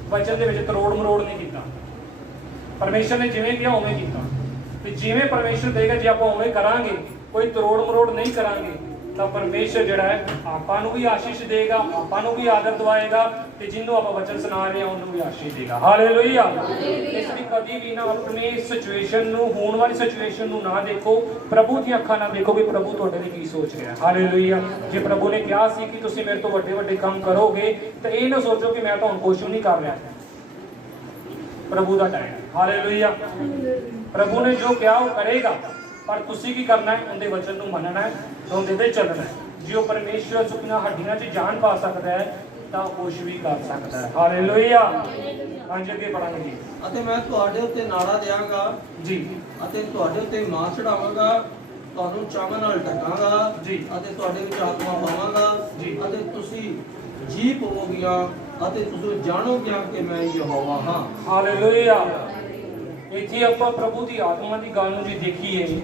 ਵਚਨ ਦੇ ਵਿੱਚ ਤਰੋੜ ਮਰੋੜ ਨਹੀਂ ਕੀਤਾ। ਪਰਮੇਸ਼ਰ ਨੇ ਜਿਵੇਂ ਕਿਹਾ ਉਵੇਂ ਕੀਤਾ, ਤੇ ਜਿਵੇਂ ਪਰਮੇਸ਼ਰ ਦੇਗਾ, ਜੇ ਆਪਾਂ ਉਵੇਂ ਕਰਾਂਗੇ, ਕੋਈ ਤਰੋੜ ਮਰੋੜ ਨਹੀਂ ਕਰਾਂਗੇ, ਤਾਂ ਪਰਮੇਸ਼ਰ ਜਿਹੜਾ ਹੈ ਆਪਾਂ ਨੂੰ ਵੀ ਆਸ਼ੀਸ਼ ਦੇਗਾ, ਆਪਾਂ ਨੂੰ ਵੀ ਆਦਰ ਦਵਾਏਗਾ, ਤੇ ਜਿਹਨੂੰ ਆਪਾਂ ਵਚਨ ਸੁਣਾ ਰਹੇ ਹਾਂ ਉਹਨੂੰ ਵੀ ਆਸ਼ੀਸ਼ ਦੇਗਾ। ਹਾਲੇਲੂਇਆ। ਇਸ ਲਈ ਕਦੀ ਵੀ ਨਾ ਆਪਣੀ ਸਿਚੁਏਸ਼ਨ ਨੂੰ, ਹੋਣ ਵਾਲੀ ਸਿਚੁਏਸ਼ਨ ਨੂੰ ਨਾ ਦੇਖੋ, ਪ੍ਰਭੂ ਦੀਆਂ ਅੱਖਾਂ ਨਾਲ ਦੇਖੋ ਕਿ ਪ੍ਰਭੂ ਤੁਹਾਡੇ ਲਈ ਕੀ ਸੋਚ ਰਿਹਾ। ਹਾਲੇਲੂਇਆ। ਜੇ ਪ੍ਰਭੂ ਨੇ ਕਿਹਾ ਸੀ ਕਿ ਤੁਸੀਂ ਮੇਰੇ ਤੋਂ ਵੱਡੇ ਵੱਡੇ ਕੰਮ ਕਰੋਗੇ, ਤਾਂ ਇਹ ਨਾ ਸੋਚੋ ਕਿ ਮੈਂ ਤਾਂ ਹੁਣ ਕੁਛ ਨਹੀਂ ਕਰ ਰਿਹਾ। ਪ੍ਰਭੂ ਦਾ ਟਾਈਮ। ਹਾਲੇਲੂਇਆ। ਪ੍ਰਭੂ ਨੇ ਜੋ ਕਿਹਾ ਉਹ ਕਰੇਗਾ, ਪਰ ਤੁਸੀਂ ਕੀ ਕਰਨਾ ਹੈ? ਉਹਦੇ ਵਚਨ ਨੂੰ ਮੰਨਣਾ ਹੈ, ਉਹਦੇ ਤੇ ਚੱਲਣਾ ਹੈ। ਜੇ ਉਹ ਪਰਮੇਸ਼ਰ ਸੁਪਨਾ ਹੱਡੀਆਂ 'ਚ ਜਾਨ ਪਾ ਸਕਦਾ ਹੈ, ਤਾਂ ਕੁਛ ਵੀ ਕਰ ਸਕਦਾ ਹੈ। ਹਾਲੇਲੂਇਆ। ਹਾਂਜੀ, ਅੱਗੇ बढ़ांगे। ਅਤੇ ਮੈਂ ਤੁਹਾਡੇ ਉੱਤੇ ਨਾੜਾ ਦਿਆਂਗਾ ਜੀ ਅਤੇ ਤੁਹਾਡੇ ਉੱਤੇ ਮਾਂ ਚੜਾਵਾਂਗਾ, ਤੁਹਾਨੂੰ ਚਾਵਾਂ ਨਾਲ ਢਕਾਂਗਾ ਜੀ। ਅਤੇ ਤੁਹਾਡੇ ਵਿੱਚ ਆਤਮਾ ਪਾਵਾਂਗਾ ਜੀ। ਅਤੇ ਤੁਸੀਂ ਜੀ ਪਵੋਗੀਆਂ ਅਤੇ ਤੁਸੀਂ ਜਾਣੋਗੀਆਂ ਕਿ ਮੈਂ ਯਹੋਵਾ ਹਾਂ। ਹਾਲੇਲੂਇਆ। ਇੱਥੇ ਆਪਾਂ ਪ੍ਰਭੂ ਦੀ ਆਤਮਾ ਦੀ ਗੱਲ ਨੂੰ ਜੇ ਦੇਖੀਏ,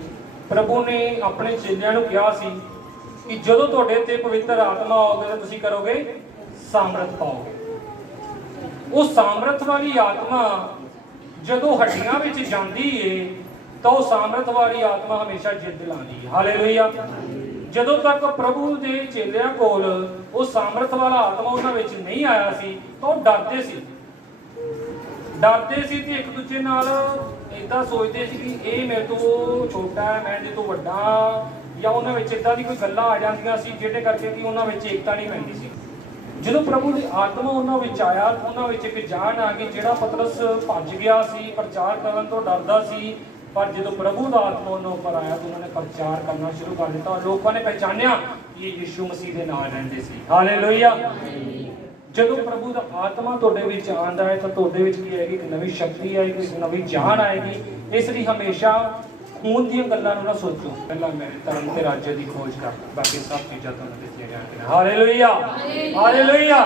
ਪ੍ਰਭੂ ਨੇ ਆਪਣੇ ਚੇਲਿਆਂ ਨੂੰ ਕਿਹਾ ਸੀ ਕਿ ਜਦੋਂ ਤੁਹਾਡੇ ਤੇ ਪਵਿੱਤਰ ਆਤਮਾ ਆਉਗੀ ਤਾਂ ਤੁਸੀਂ ਕਰੋਗੇ ਸਾਮਰਥ ਪਾਓਗੇ। ਉਹ ਸਾਮਰਥ ਵਾਲੀ ਆਤਮਾ ਜਦੋਂ ਹੱਡੀਆਂ ਵਿੱਚ ਜਾਂਦੀ ਏ, ਤਾਂ ਉਹ ਸਾਮਰਥ ਵਾਲੀ ਆਤਮਾ ਹਮੇਸ਼ਾ ਜਿੱਦ ਲਾਉਂਦੀ ਹੈ। ਹਾਲੇਲੂਇਆ। ਜਦੋਂ ਤੱਕ ਪ੍ਰਭੂ ਦੇ ਚੇਲਿਆਂ ਕੋਲ ਉਹ ਸਾਮਰਥ ਵਾਲਾ ਆਤਮਾ ਉਹਨਾਂ ਵਿੱਚ ਨਹੀਂ ਆਇਆ ਸੀ, ਤਾਂ ਉਹ ਡਰਦੇ ਸੀ ਤੇ ਇੱਕ ਦੂਜੇ ਨਾਲ ਇਦਾਂ ਸੋਚਦੇ ਸੀ ਕਿ ਇਹ ਮੇਰੇ ਤੋਂ ਛੋਟਾ ਹੈ, ਮੈਂ ਇਹਦੇ ਤੋਂ ਵੱਡਾ, ਜਾਂ ਉਹਨਾਂ ਵਿੱਚ ਇਦਾਂ ਦੀ ਕੋਈ ਗੱਲਾਂ ਆ ਜਾਂਦੀਆਂ ਸੀ ਜਿਹਦੇ ਕਰਕੇ ਕਿ ਉਹਨਾਂ ਵਿੱਚ ਏਕਤਾ ਨਹੀਂ ਪੈਂਦੀ ਸੀ। ਜਦੋਂ ਪ੍ਰਭੂ ਦੀ ਆਤਮਾ ਉਹਨਾਂ ਵਿੱਚ ਆਇਆ, ਉਹਨਾਂ ਵਿੱਚ ਇੱਕ ਜਾਨ ਆ ਗਈ। ਜਿਹੜਾ ਪਤਰਸ ਭੱਜ ਗਿਆ ਸੀ, ਪ੍ਰਚਾਰ ਕਰਨ ਤੋਂ ਡਰਦਾ ਸੀ, ਪਰ ਜਦੋਂ ਪ੍ਰਭੂ ਦਾ ਆਤਮਾ ਉਹਨਾਂ ਉੱਪਰ ਆਇਆ ਤਾਂ ਉਹਨਾਂ ਨੇ ਪ੍ਰਚਾਰ ਕਰਨਾ ਸ਼ੁਰੂ ਕਰ ਦਿੱਤਾ, ਔਰ ਲੋਕਾਂ ਨੇ ਪਹਿਚਾਨਿਆ ਕਿ ਇਹ ਯਿਸੂ ਮਸੀਹ ਦੇ ਨਾਲ ਰਹਿੰਦੇ ਸੀ। ਹਾਲੇਲੂਇਆ। ਜਦੋਂ ਪ੍ਰਭੂ ਦਾ ਆਤਮਾ ਤੁਹਾਡੇ ਵਿੱਚ ਆਉਂਦਾ ਹੈ ਤਾਂ ਤੁਹਾਡੇ ਵਿੱਚ ਕੀ ਆਏਗੀ? ਇੱਕ ਨਵੀਂ ਸ਼ਕਤੀ ਆਏਗੀ, ਇੱਕ ਨਵੀਂ ਜਾਨ ਆਏਗੀ। ਇਸ ਲਈ ਹਮੇਸ਼ਾ ਖੂਨ ਦੀਆਂ ਗੱਲਾਂ ਨੂੰ ਨਾ ਸੋਚੋ, ਪਹਿਲਾਂ ਮੇਰੇ ਧਰਮ ਤੇ ਰਾਜ ਦੀ ਖੋਜ ਕਰ, ਬਾਕੀ ਸਭ ਚੀਜ਼ਾਂ ਤੁਹਾਨੂੰ ਦਿੱਤੀਆਂ ਜਾਣਗੀਆਂ। Hallelujah, hallelujah.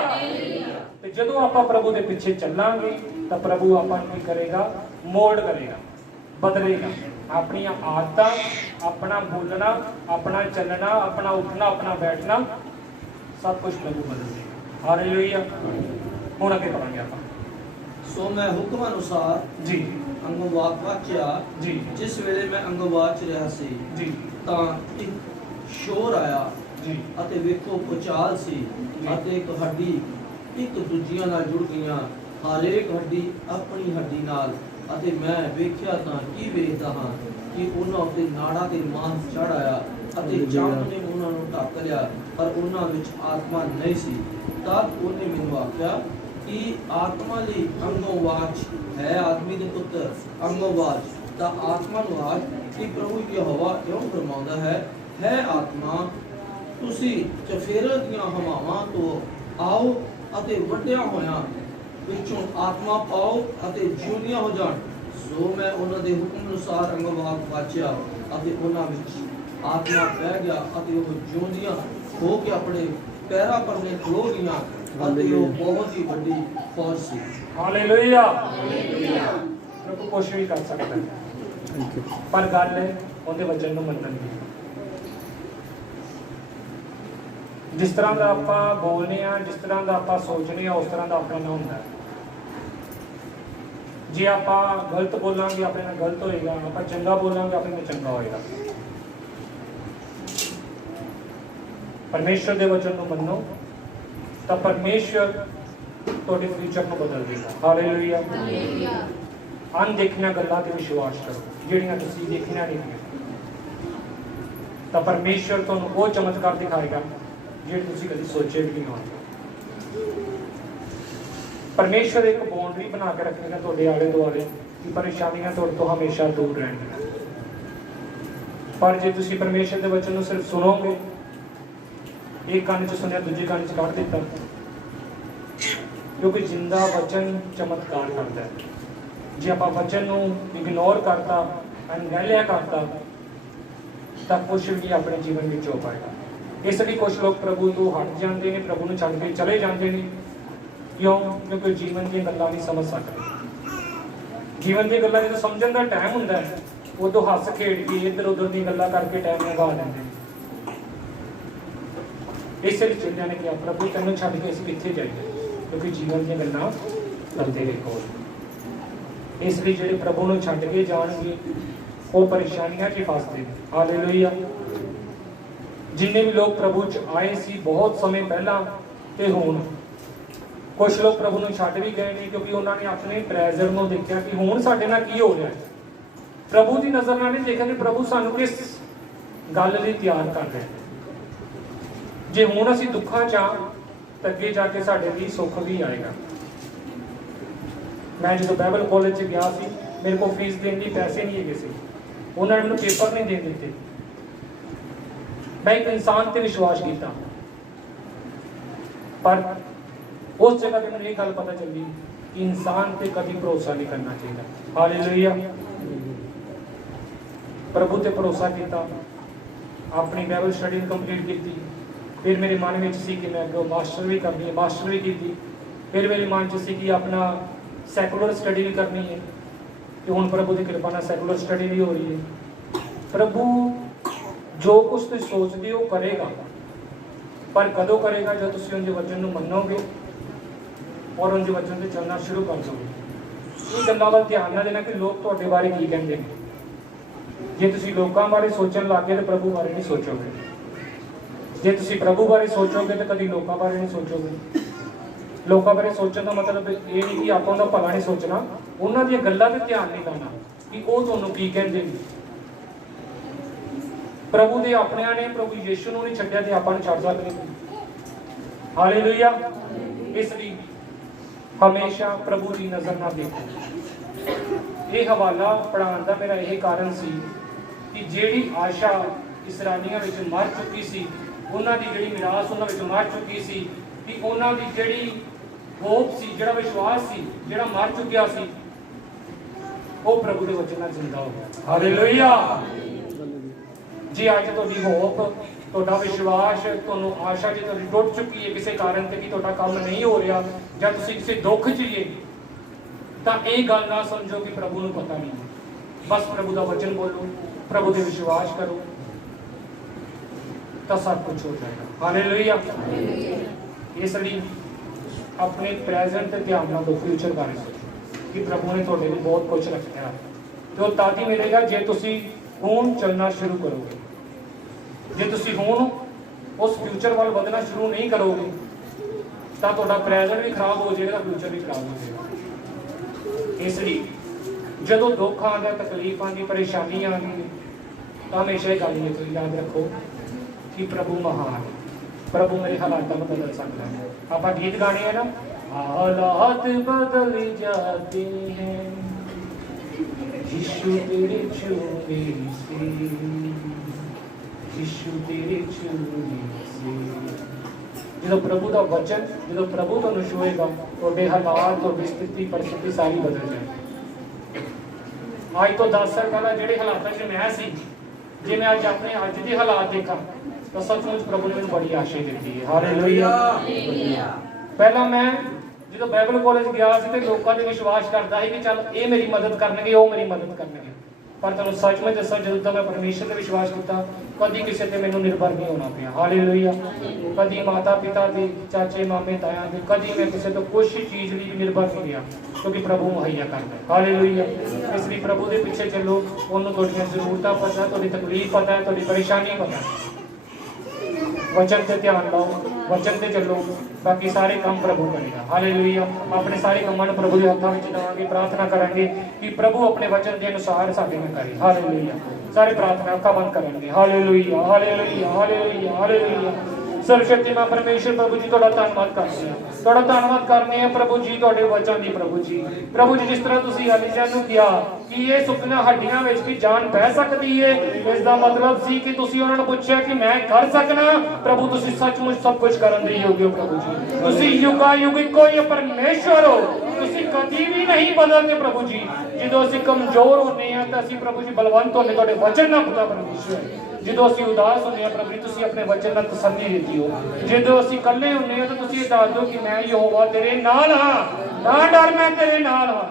ਤੇ ਜਦੋਂ ਆਪਾਂ ਪ੍ਰਭੂ ਦੇ ਪਿੱਛੇ ਚੱਲਾਂਗੇ ਤਾਂ ਪ੍ਰਭੂ ਆਪਾਂ ਨੂੰ ਕੀ ਕਰੇਗਾ? ਮੋਲਡ ਕਰੇਗਾ, ਬਦਲੇਗਾ। ਆਪਣੀਆਂ ਆਦਤਾਂ, ਆਪਣਾ ਬੋਲਣਾ, ਆਪਣਾ ਚੱਲਣਾ, ਆਪਣਾ ਉੱਠਣਾ, ਆਪਣਾ ਬੈਠਣਾ, ਸਭ ਕੁਝ ਪ੍ਰਭੂ ਬਦਲ ਦੇਗਾ। ਹਾਲੇਲੂਇਆ। ਹੁਣ ਅੱਗੇ ਕਰਾਂਗੇ ਆਪਾਂ। ਸੋ ਮੈਂ ਹੁਕਮ ਅਨੁਸਾਰ ਜੀ ਅੰਗੋਂ ਵਾਚਿਆ। ਜੀ ਜਿਸ ਵੇਲੇ ਮੈਂ ਅੰਗੋਂ ਵਾਚ ਰਿਹਾ ਸੀ ਜੀ ਤਾਂ ਇੱਕ ਸ਼ੋਰ ਆਇਆ ਜੀ ਅਤੇ ਵੇਖੋ ਭੂਚਾਲ ਸੀ ਅਤੇ ਇੱਕ ਹੱਡੀ ਇੱਕ ਦੂਜੀਆਂ ਨਾਲ ਜੁੜ ਗਈਆਂ, ਹਰੇਕ ਹੱਡੀ ਆਪਣੀ ਹੱਡੀ ਨਾਲ। ਅਤੇ ਮੈਂ ਵੇਖਿਆ ਤਾਂ ਕੀ ਵੇਖਦਾ ਹਾਂ ਕਿ ਉਹਨਾਂ ਉੱਤੇ ਨਾੜਾਂ ਤੇ ਮਾਂਸ ਚੜ੍ਹ ਆਇਆ ਅਤੇ ਚੰਨ ਨੇ ਉਹਨਾਂ ਨੂੰ ਢੱਕ ਲਿਆ, ਪਰ ਉਹਨਾਂ ਵਿੱਚ ਆਤਮਾ ਨਹੀਂ ਸੀ। ਤਦ ਉਹਨੇ ਮੈਨੂੰ ਆਖਿਆ ਕਿ ਆਤਮਾ ਲਈ ਅੰਗੋਂ ਵਾਚ ਹੈ ਆਦਮੀ ਦੇ ਪੁੱਤਰ, ਅੰਗੋਂ ਵਾਚ ਤਾਂ ਆਤਮਾ ਨੂੰ ਆਖ ਕਿ ਪ੍ਰਭੂ ਯਹੋਵਾ ਇਉਂ ਫਰਮਾਉਂਦਾ ਹੈ ਆਤਮਾ, ਤੁਸੀਂ ਚਫੇਰੇ ਦੀਆਂ ਹਵਾਵਾਂ ਤੋਂ ਆਓ ਅਤੇ ਵੱਡਿਆਂ ਹੋਇਆਂ ਵਿੱਚੋਂ ਆਤਮਾ ਪਾਓ ਅਤੇ ਜਿਉਂਦੀਆਂ ਹੋ ਜਾਣ। ਸੋ ਮੈਂ ਉਹਨਾਂ ਦੇ ਹੁਕਮ ਅਨੁਸਾਰ ਅੰਗੋਂ ਵਾਚਿਆ ਅਤੇ ਉਹਨਾਂ ਵਿੱਚ ਆਤਮਾ ਪੈ ਗਿਆ ਅਤੇ ਉਹ ਜਿਉਂਦੀਆਂ ਹੋ ਕੇ ਆਪਣੇ ਪੈਰਾਂ ਪਰਨੇ ਖਲੋ ਗਈਆਂ ਅਤੇ ਉਹ ਬਹੁਤ ਹੀ ਵੱਡੀ ਫੌਜ ਸੀ। ਹਾਲੇਲੂਇਆ। ਪ੍ਰਭੂ ਕੁਛ ਵੀ ਕਰ ਸਕਦਾ ਹੈ, ਪਰ ਗੱਲ ਹੈ ਉਹਦੇ ਵਚਨ ਨੂੰ ਮੰਨਣ ਦੀ। ਜਿਸ ਤਰ੍ਹਾਂ ਦਾ ਆਪਾਂ ਬੋਲਨੇ ਆ, ਜਿਸ ਤਰ੍ਹਾਂ ਦਾ ਆਪਾਂ ਸੋਚਨੇ ਆ, ਉਸ ਤਰ੍ਹਾਂ ਦਾ ਆਪਣਾ ਹੁੰਦਾ ਹੈ। ਜੇ ਆਪਾਂ ਗਲਤ ਬੋਲਾਂਗੇ ਆਪਣੇ ਨਾਲ ਗਲਤ ਹੋਏਗਾ, ਆਪਾਂ ਚੰਗਾ ਬੋਲਾਂਗੇ ਆਪਣੇ ਨਾਲ ਚੰਗਾ ਹੋਏਗਾ। ਪਰਮੇਸ਼ਰ ਦੇ ਵਚਨ ਨੂੰ ਮੰਨੋ ਤਾਂ ਪਰਮੇਸ਼ਰ ਤੁਹਾਡੇ ਫਿਊਚਰ ਨੂੰ ਬਦਲ ਦੇਗਾ। ਹਾਲੇਲੂਇਆ। ਅਣਦੇਖੀਆਂ ਗੱਲਾਂ ਤੇ ਵਿਸ਼ਵਾਸ ਕਰੋ, ਜਿਹੜੀਆਂ ਤੁਸੀਂ ਦੇਖੀਆਂ ਨਹੀਂ ਤਾਂ ਪਰਮੇਸ਼ਰ ਤੁਹਾਨੂੰ ਉਹ ਚਮਤਕਾਰ ਦਿਖਾਏਗਾ ਜਿਹੜੇ ਤੁਸੀਂ ਕਦੀ ਸੋਚੇ ਵੀ ਨਹੀਂ ਹੋਣਗੇ। ਪਰਮੇਸ਼ਰ ਇੱਕ ਬਾਉਂਡਰੀ ਬਣਾ ਕੇ ਰੱਖੇਗਾ ਤੁਹਾਡੇ ਆਲੇ ਦੁਆਲੇ ਕਿ ਪਰੇਸ਼ਾਨੀਆਂ ਤੁਹਾਡੇ ਤੋਂ ਹਮੇਸ਼ਾ ਦੂਰ ਰਹਿਣਗੀਆਂ। ਪਰ ਜੇ ਤੁਸੀਂ ਪਰਮੇਸ਼ਰ ਦੇ ਵਚਨ ਨੂੰ ਸਿਰਫ ਸੁਣੋਗੇ, ਇੱਕ ਕੰਨ 'ਚ ਸੁਣਿਆ ਦੂਜੇ ਕੰਨ 'ਚ ਕੱਢ ਦਿੱਤਾ, ਕਿਉਂਕਿ ਜਿੰਦਾ ਵਚਨ ਚਮਤਕਾਰ ਕਰਦਾ ਹੈ। ਜੇ ਆਪਾਂ ਵਚਨ ਨੂੰ ਇਗਨੋਰ ਕਰਤਾ, ਅਣਗਹਿਲਿਆ ਕਰਤਾ, ਤਾਂ ਕੁਛ ਵੀ ਆਪਣੇ ਜੀਵਨ ਵਿੱਚ ਹੋ ਪਾਏਗਾ। ਇਸ ਲਈ ਕੁਝ ਲੋਕ ਪ੍ਰਭੂ ਤੋਂ ਹਟ ਜਾਂਦੇ ਨੇ, ਪ੍ਰਭੂ ਨੂੰ ਛੱਡ ਕੇ ਚਲੇ ਜਾਂਦੇ ਨੇ। ਕਿਉਂ? ਕਿਉਂਕਿ ਜੀਵਨ ਦੀਆਂ ਗੱਲਾਂ ਨਹੀਂ ਸਮਝ ਸਕਦੇ। ਜੀਵਨ ਦੀਆਂ ਗੱਲਾਂ ਜਦੋਂ ਸਮਝਣ ਦਾ ਟਾਈਮ ਹੁੰਦਾ ਹੈ, ਉਦੋਂ ਹੱਸ ਖੇਡ ਕੇ ਇੱਧਰ ਉੱਧਰ ਦੀਆਂ ਗੱਲਾਂ ਕਰਕੇ ਟਾਈਮ ਲਗਾ ਦਿੰਦੇ ਨੇ। ਇਸੇ ਲਈ ਚੇਲਿਆਂ ਨੇ ਕਿਹਾ, ਪ੍ਰਭੂ ਤੈਨੂੰ ਛੱਡ ਕੇ ਅਸੀਂ ਕਿੱਥੇ ਜਾਈਏ, ਕਿਉਂਕਿ ਜੀਵਨ ਦੀਆਂ ਗੱਲਾਂ ਕਰਦੇ ਨੇ ਕੋਲ। ਇਸ ਲਈ ਜਿਹੜੇ ਪ੍ਰਭੂ ਨੂੰ ਛੱਡ ਕੇ ਜਾਣਗੇ ਉਹ ਪਰੇਸ਼ਾਨੀਆਂ 'ਚ ਫਸਦੇ ਨੇ। ਹਾਲੇਲੂਇਆ। ਜਿੰਨੇ ਵੀ ਲੋਕ ਪ੍ਰਭੂ 'ਚ ਆਏ ਸੀ ਬਹੁਤ ਸਮੇਂ ਪਹਿਲਾਂ ਤੇ ਹੁਣ, ਕੁਝ ਲੋਕ ਪ੍ਰਭੂ ਨੂੰ ਛੱਡ ਵੀ ਗਏ ਨੇ ਕਿਉਂਕਿ ਉਹਨਾਂ ਨੇ ਆਪਣੇ ਟ੍ਰੈਜ਼ਰ ਨੂੰ ਦੇਖਿਆ ਕਿ ਹੁਣ ਸਾਡੇ ਨਾਲ ਕੀ ਹੋ ਰਿਹਾ ਹੈ। ਪ੍ਰਭੂ ਦੀ ਨਜ਼ਰ ਨਾਲ ਨਹੀਂ ਦੇਖਿਆ ਕਿ ਪ੍ਰਭੂ ਸਾਨੂੰ ਕਿਸ ਗੱਲ ਲਈ ਤਿਆਰ ਕਰ ਰਿਹਾ ਹੈ। ਜੇ ਹੁਣ ਅਸੀਂ ਦੁੱਖਾਂ 'ਚ ਆ ਤਾਂ ਅੱਗੇ ਜਾ ਕੇ ਸਾਡੇ ਲਈ ਸੁੱਖ ਵੀ ਆਏਗਾ। ਮੈਂ ਜਦੋਂ ਬਾਈਬਲ ਕਾਲਜ 'ਚ ਗਿਆ ਸੀ, ਮੇਰੇ ਕੋਲ ਫੀਸ ਦੇਣ ਲਈ ਪੈਸੇ ਨਹੀਂ ਹੈਗੇ ਸੀ। ਉਹਨਾਂ ਨੇ ਮੈਨੂੰ ਪੇਪਰ ਨਹੀਂ ਦੇ ਦਿੱਤੇ। ਮੈਂ ਇੱਕ ਇਨਸਾਨ ਤੇ ਵਿਸ਼ਵਾਸ ਕੀਤਾ, ਪਰ ਉਸ ਜਗ੍ਹਾ ਤੇ ਮੈਨੂੰ ਇਹ ਗੱਲ ਪਤਾ ਚੱਲੀ ਕਿ ਇਨਸਾਨ ਤੇ ਕਦੀ ਭਰੋਸਾ ਨਹੀਂ ਕਰਨਾ ਚਾਹੀਦਾ। ਹਾਲੇਲੂਇਆ। ਪ੍ਰਭੂ ਤੇ ਭਰੋਸਾ ਕੀਤਾ, ਆਪਣੀ ਬਾਈਬਲ ਸਟੱਡੀ ਕੰਪਲੀਟ ਕੀਤੀ। ਫਿਰ ਮੇਰੇ ਮਨ ਵਿੱਚ ਸੀ ਕਿ ਮੈਂ ਅੱਗੇ ਮਾਸਟਰ ਵੀ ਕਰਨੀ ਹੈ, ਮਾਸਟਰ ਵੀ ਕੀਤੀ। ਫਿਰ ਮੇਰੇ ਮਨ 'ਚ ਸੀ ਕਿ ਆਪਣਾ ਸੈਕੂਲਰ ਸਟੱਡੀ ਵੀ ਕਰਨੀ ਹੈ, ਤੇ ਹੁਣ ਪ੍ਰਭੂ ਦੀ ਕਿਰਪਾ ਨਾਲ ਸੈਕੂਲਰ ਸਟੱਡੀ ਵੀ ਹੋ ਰਹੀ ਹੈ। ਪ੍ਰਭੂ ਜੋ ਕੁਝ ਤੁਸੀਂ ਸੋਚਦੇ ਹੋ ਕਰੇਗਾ, ਪਰ ਕਦੋਂ ਕਰੇਗਾ? ਜਦ ਤੁਸੀਂ ਉਹਦੇ ਵਚਨ ਨੂੰ ਮੰਨੋਗੇ ਔਰ ਉਹਦੇ ਵਚਨ ਤੇ ਚੱਲਣਾ ਸ਼ੁਰੂ ਕਰ ਦੋਗੇ। ਇਹ ਗੱਲਾਂ ਵੱਲ ਧਿਆਨ ਨਾ ਦੇਣਾ ਕਿ ਲੋਕ ਤੁਹਾਡੇ ਬਾਰੇ ਕੀ ਕਹਿੰਦੇ ਨੇ। ਜੇ ਤੁਸੀਂ ਲੋਕਾਂ ਬਾਰੇ ਸੋਚਣ ਲੱਗ ਗਏ ਤਾਂ ਪ੍ਰਭੂ ਬਾਰੇ ਨਹੀਂ ਸੋਚੋਗੇ। ਜੇ ਤੁਸੀਂ ਪ੍ਰਭੂ ਬਾਰੇ ਸੋਚੋਗੇ ਤਾਂ ਕਦੀ ਲੋਕਾਂ ਬਾਰੇ ਨਹੀਂ ਸੋਚੋਗੇ। ਲੋਕਾਂ ਬਾਰੇ ਸੋਚਣ ਦਾ ਮਤਲਬ ਇਹ ਨਹੀਂ ਕਿ ਆਪਾਂ ਉਹਦਾ ਭਲਾ ਨਹੀਂ ਸੋਚਣਾ, ਉਹਨਾਂ ਦੀਆਂ ਗੱਲਾਂ ਤੇ ਧਿਆਨ ਨਹੀਂ ਲਾਉਣਾ ਕਿ ਉਹ ਤੁਹਾਨੂੰ ਕੀ ਕਹਿੰਦੇ ਨੇ। ਪ੍ਰਭੂ ਦੇ ਆਪਣਿਆਂ ਨੇ ਪ੍ਰਭੂ ਯਿਸੂ ਨੂੰ ਨਹੀਂ ਛੱਡਿਆ ਤੇ ਆਪਾਂ ਨੂੰ ਛੱਡ ਸਕਦੇ ਨਹੀਂ। ਹਾਲੇਲੂਇਆ। ਇਸ ਲਈ ਹਮੇਸ਼ਾ ਪ੍ਰਭੂ ਦੀ ਨਜ਼ਰ ਨਾਲ ਦੇਖੋ। ਇਹ ਹਵਾਲਾ ਪੜ੍ਹਾਉਣ ਦਾ ਮੇਰਾ ਇਹ ਕਾਰਨ ਸੀ ਕਿ ਜਿਹੜੀ ਆਸ਼ਾ ਇਸਰਾਈਲੀਆਂ ਵਿੱਚ ਮਰ ਚੁੱਕੀ ਸੀ, ਉਹਨਾਂ ਦੀ ਜਿਹੜੀ ਮਿਰਾਸ ਉਹਨਾਂ ਵਿੱਚ ਮਰ ਚੁੱਕੀ ਸੀ, ਕਿ ਉਹਨਾਂ ਦੀ ਜਿਹੜੀ ਹੋਪ ਸੀ, ਜਿਹੜਾ ਵਿਸ਼ਵਾਸ ਸੀ, ਜਿਹੜਾ ਮਰ ਚੁੱਕਿਆ ਸੀ, ਉਹ ਪ੍ਰਭੂ ਦੇ ਵਚਨ ਨਾਲ ਜ਼ਿੰਦਾ ਹੋ ਗਿਆ। ਹਾਲੇਲੂਇਆ। ਜੀ ਅੱਜ ਤੁਹਾਡੀ ਹੋਪ, ਤੁਹਾਡਾ ਵਿਸ਼ਵਾਸ, ਤੁਹਾਨੂੰ ਆਸ਼ਾ ਜੇ ਤੁਹਾਡੀ ਟੁੱਟ ਚੁੱਕੀ ਹੈ ਕਿਸੇ ਕਾਰਨ ਤੇ ਕਿ ਤੁਹਾਡਾ ਕੰਮ ਨਹੀਂ ਹੋ ਰਿਹਾ ਜਾਂ ਤੁਸੀਂ ਕਿਸੇ ਦੁੱਖ 'ਚ ਹੀ ਤਾਂ ਇਹ ਗੱਲ ਨਾ ਸਮਝੋ ਕਿ ਪ੍ਰਭੂ ਨੂੰ ਪਤਾ ਨਹੀਂ। ਬਸ ਪ੍ਰਭੂ ਦਾ ਵਚਨ ਬੋਲੋ, ਪ੍ਰਭੂ ਤੇ ਵਿਸ਼ਵਾਸ ਕਰੋ ਤਾਂ ਸਭ ਕੁਝ ਹੋ ਜਾਏਗਾ। ਹਾਲੇਲੂਇਆ। ਇਸ ਲਈ ਆਪਣੇ ਪ੍ਰੈਜ਼ੈਂਟ ਤੇ ਧਿਆਨ ਨਾਲ ਦੋ ਫਿਊਚਰ ਬਾਰੇ ਸੋਚੋ ਕਿ ਪ੍ਰਭੂ ਨੇ ਤੁਹਾਡੇ ਲਈ ਬਹੁਤ ਕੁਝ ਰੱਖਿਆ ਤੇ ਉਹ ਤਾਂ ਹੀ ਮਿਲੇਗਾ ਜੇ ਤੁਸੀਂ ਹੁਣ ਚੱਲਣਾ ਸ਼ੁਰੂ ਕਰੋਗੇ। ਜੇ ਤੁਸੀਂ ਹੁਣ ਉਸ ਫਿਊਚਰ ਵੱਲ ਵਧਣਾ ਸ਼ੁਰੂ ਨਹੀਂ ਕਰੋਗੇ ਤਾਂ ਤੁਹਾਡਾ ਪ੍ਰੈਜ਼ੈਂਟ ਵੀ ਖਰਾਬ ਹੋ ਜਾਏਗਾ, ਫਿਊਚਰ ਵੀ ਖਰਾਬ ਹੋ ਜਾਏਗਾ। ਇਸ ਲਈ ਜਦੋਂ ਦੁੱਖ ਆਉਂਦਾ, ਤਕਲੀਫ ਆਉਂਦੀ, ਪਰੇਸ਼ਾਨੀ ਆਉਂਦੀ ਤਾਂ ਹਮੇਸ਼ਾ ਇਹ ਗੱਲ ਨੂੰ ਯਾਦ ਰੱਖੋ ਕਿ ਪ੍ਰਭੂ ਮਹਾਨ ਹੈ, ਪ੍ਰਭੂ ਮੇਰੇ ਹਾਲਾਤਾਂ ਨੂੰ ਬਦਲ ਸਕਦਾ ਹੈ। ਆਪਾਂ ਗੀਤ ਗਾਣੇ ਹੈ ਨਾ, ਹਾਲਾਤ ਬਦਲ ਜਾਤੇ ਹੈ ਯਿਸੂ ਤੇਰੇ ਛੂਨੇ ਸੇ, ਯਿਸੂ ਤੇਰੇ ਛੂਨੇ ਸੇ। ਜਦੋਂ ਪ੍ਰਭੂ ਦਾ ਵਚਨ, ਜਦੋਂ ਪ੍ਰਭੂ ਤੁਹਾਨੂੰ ਛੂਏਗਾ ਤੁਹਾਡੇ ਹਾਲਾਤ, ਤੁਹਾਡੀ ਸਥਿਤੀ, ਪਰਿਸਥਿਤੀ ਸਾਰੀ ਬਦਲ ਜਾਏਗੀ। ਅੱਜ ਤੋਂ 10 ਸਾਲ ਪਹਿਲਾਂ ਜਿਹੜੇ ਹਾਲਾਤਾਂ 'ਚ ਮੈਂ ਸੀ, ਜੇ ਮੈਂ ਅੱਜ ਦੇ ਹਾਲਾਤ ਦੇਖਾਂ ਤਾਂ ਸੱਚਮੁੱਚ ਪ੍ਰਭੂ ਨੇ ਮੈਨੂੰ ਬੜੀ ਆਸ਼ਾ ਦਿੱਤੀ ਹੈ। ਹਾਲੇਲੂਇਆ। ਪਹਿਲਾਂ ਮੈਂ ਜਦੋਂ ਬਾਈਬਲ ਕਾਲਜ ਗਿਆ ਸੀ ਤੇ ਲੋਕਾਂ ਦੇ ਵਿਸ਼ਵਾਸ ਕਰਦਾ ਸੀ ਕਿ ਚੱਲ ਇਹ ਮੇਰੀ ਮਦਦ ਕਰਨਗੇ, ਉਹ ਮੇਰੀ ਮਦਦ ਕਰਨਗੇ, ਪਰ ਤੁਹਾਨੂੰ ਸੱਚਮੁੱਚ ਦੱਸਾਂ ਜਦੋਂ ਤੋਂ ਮੈਂ ਪਰਮੇਸ਼ਰ ਤੇ ਵਿਸ਼ਵਾਸ ਕੀਤਾ ਕਦੀ ਕਿਸੇ ਤੇ ਮੈਨੂੰ ਨਿਰਭਰ ਨਹੀਂ ਹੋਣਾ ਪਿਆ। ਹਾਲੇਲੂਇਆ। ਕਦੀ ਮਾਤਾ ਪਿਤਾ ਦੇ, ਚਾਚੇ ਮਾਮੇ ਤਾਇਆਂ ਦੇ, ਕਦੀ ਮੈਂ ਕਿਸੇ ਤੋਂ ਕੁਝ ਚੀਜ਼ ਲਈ ਨਿਰਭਰ ਨਹੀਂ ਰਿਹਾ ਕਿਉਂਕਿ ਪ੍ਰਭੂ ਮੁਹੱਈਆ ਕਰਦਾ ਹੈ। ਹਾਲੇਲੂਇਆ। ਇਸ ਲਈ ਪ੍ਰਭੂ ਦੇ ਪਿੱਛੇ ਚੱਲੋ, ਉਹਨੂੰ ਤੁਹਾਡੀਆਂ ਜ਼ਰੂਰਤਾਂ ਪਤਾ, ਤੁਹਾਡੀ ਤਕਲੀਫ ਪਤਾ ਹੈ, ਤੁਹਾਡੀ ਪਰੇਸ਼ਾਨੀ ਪਤਾ ਹੈ। वचन से ध्यान लाओ, वचन से चलो, बाकी सारे काम प्रभु करेगा। हालेलुया। अपने सारे कामों को प्रभु के हाथों में देवांगे, प्रार्थना करेंगे कि प्रभु अपने वचन के अनुसार साडे में करे। हालेलुया। सारे प्रार्थना का बंद करेंगे। Hallelujah, hallelujah, hallelujah, hallelujah. सर्वशक्तिमान परमेश्वर प्रभु जी ਤੁਹਾਡਾ ਧੰਨਵਾਦ ਕਰਦੇ ਹਾਂ, ਤੁਹਾਡਾ ਧੰਨਵਾਦ ਕਰਨੇ ਆ ਪ੍ਰਭੂ ਜੀ ਤੁਹਾਡੇ ਵਚਨ ਦੀ। ਪ੍ਰਭੂ ਜੀ ਜਿਸ ਤਰ੍ਹਾਂ ਤੁਸੀਂ ਅਲੀਸ਼ਾ ਨੂੰ ਕਿਹਾ ਕਿ ਇਹ ਸੁਪਨਾ ਹੱਡੀਆਂ ਵਿੱਚ ਵੀ ਜਾਨ ਪੈ ਸਕਦੀ ਹੈ, ਇਸ ਦਾ ਮਤਲਬ ਸੀ ਕਿ ਤੁਸੀਂ ਉਹਨਾਂ ਨੂੰ ਪੁੱਛਿਆ ਕਿ ਮੈਂ ਕਰ ਸਕਣਾ। ਪ੍ਰਭੂ ਤੁਸੀਂ ਸੱਚਮੁੱਚ ਸਭ ਕੁਝ ਕਰਨ ਦੇ ਯੋਗ ਹੋ ਪ੍ਰਭੂ ਜੀ। ਤੁਸੀਂ ਯੁਗਾ ਯੁਗ ਕੋਈ ਪਰਮੇਸ਼ਵਰ ਹੋ, ਤੁਸੀਂ ਕਦੀ ਵੀ ਨਹੀਂ ਬਦਲਦੇ ਪ੍ਰਭੂ ਜੀ। ਜਦੋਂ ਅਸੀਂ ਕਮਜ਼ੋਰ ਹੁੰਦੇ ਹਾਂ ਤਾਂ ਅਸੀਂ ਪ੍ਰਭੂ ਜੀ ਬਲਵੰਤ ਹੁੰਦੇ ਤੁਹਾਡੇ ਵਚਨ ਨਾਲ ਪਤਾ ਪਰਮੇਸ਼ਵਰ। ਜਦੋਂ ਅਸੀਂ ਉਦਾਸ ਹੁੰਦੇ ਹਾਂ ਪ੍ਰਭੂ ਜੀ ਤੁਸੀਂ ਆਪਣੇ ਵਚਨ ਨਾਲ ਤਸੱਲੀ ਦਿੱਤੀ ਹੋ। ਜਦੋਂ ਅਸੀਂ ਇਕੱਲੇ ਹੁੰਦੇ ਹਾਂ ਤਾਂ ਤੁਸੀਂ ਇਹ ਦੱਸ ਦਿਓ ਕਿ ਮੈਂ ਯਹੋਵਾ ਤੇਰੇ ਨਾਲ ਹਾਂ, ਨਾ ਡਰ, ਮੈਂ ਤੇਰੇ ਨਾਲ ਹਾਂ।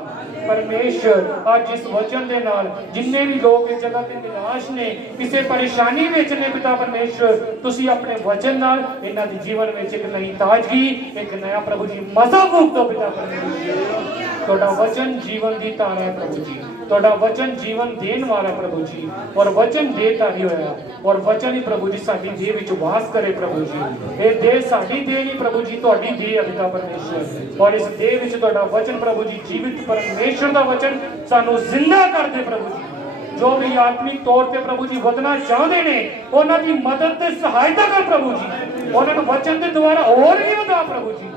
ਪਰਮੇਸ਼ਰ ਅੱਜ ਇਸ ਵਚਨ ਦੇ ਨਾਲ ਜਿੰਨੇ ਵੀ ਲੋਕ ਇਸ ਜਗ੍ਹਾ ਤੇ ਨਿਰਾਸ਼ ਨੇ, ਕਿਸੇ ਪਰੇਸ਼ਾਨੀ ਵਿੱਚ ਨੇ, ਪਿਤਾ ਪਰਮੇਸ਼ਰ ਤੁਸੀਂ ਆਪਣੇ ਵਚਨ ਨਾਲ ਇਹਨਾਂ ਦੇ ਜੀਵਨ ਵਿੱਚ ਇੱਕ ਨਈ ਤਾਜ਼ਗੀ, ਇੱਕ ਨया ਪ੍ਰਭੂ ਜੀ ਮਜ਼ਾ ਮੁਕਤੋ ਪਿਤਾ ਪਰਮੇਸ਼ਰ। ਤੁਹਾਡਾ ਵਚਨ ਜੀਵਨ ਦੀ ਧਾਰਾ ਹੈ ਪ੍ਰਭੂ ਜੀ, ਤੁਹਾਡਾ ਵਚਨ ਜੀਵਨ ਦੇਣ ਵਾਲਾ ਪ੍ਰਭੂ ਜੀ, ਔਰ ਵਚਨ ਦੇਤਾ ਹੀ ਹੋਇਆ, ਔਰ ਵਚਨ ਹੀ ਪ੍ਰਭੂ ਜੀ ਸਾਡੀ ਦੇਹ ਵਿੱਚ ਵਾਸ ਕਰੇ ਪ੍ਰਭੂ ਜੀ। ਇਹ ਦੇਹ ਸਾਡੀ ਦੇਹ ਨਹੀਂ ਪ੍ਰਭੂ ਜੀ, ਤੁਹਾਡੀ ਦੇਹ ਹੈ ਪਿਤਾ ਪਰਮੇਸ਼ਰ, ਔਰ ਇਸ ਦੇਹ ਵਿੱਚ ਤੁਹਾਡਾ ਵਚਨ ਪ੍ਰਭੂ ਜੀ ਜੀਵਿਤ ਪਰਮੇਸ਼ਰ ਦਾ ਵਚਨ ਸਾਨੂੰ ਜ਼ਿੰਦਾ ਕਰਦੇ ਪ੍ਰਭੂ ਜੀ। ਜੋ ਵੀ ਆਤਮਿਕ ਤੌਰ ਤੇ ਪ੍ਰਭੂ ਜੀ ਵਧਣਾ ਚਾਹੁੰਦੇ ਨੇ ਉਹਨਾਂ ਦੀ ਮਦਦ ਤੇ ਸਹਾਇਤਾ ਕਰ ਪ੍ਰਭੂ ਜੀ। ਉਹਨਾਂ ਨੂੰ ਵਚਨ ਦੇ ਦੁਆਰਾ ਹੋਰ ਵੀ ਵਧਾ ਪ੍ਰਭੂ ਜੀ,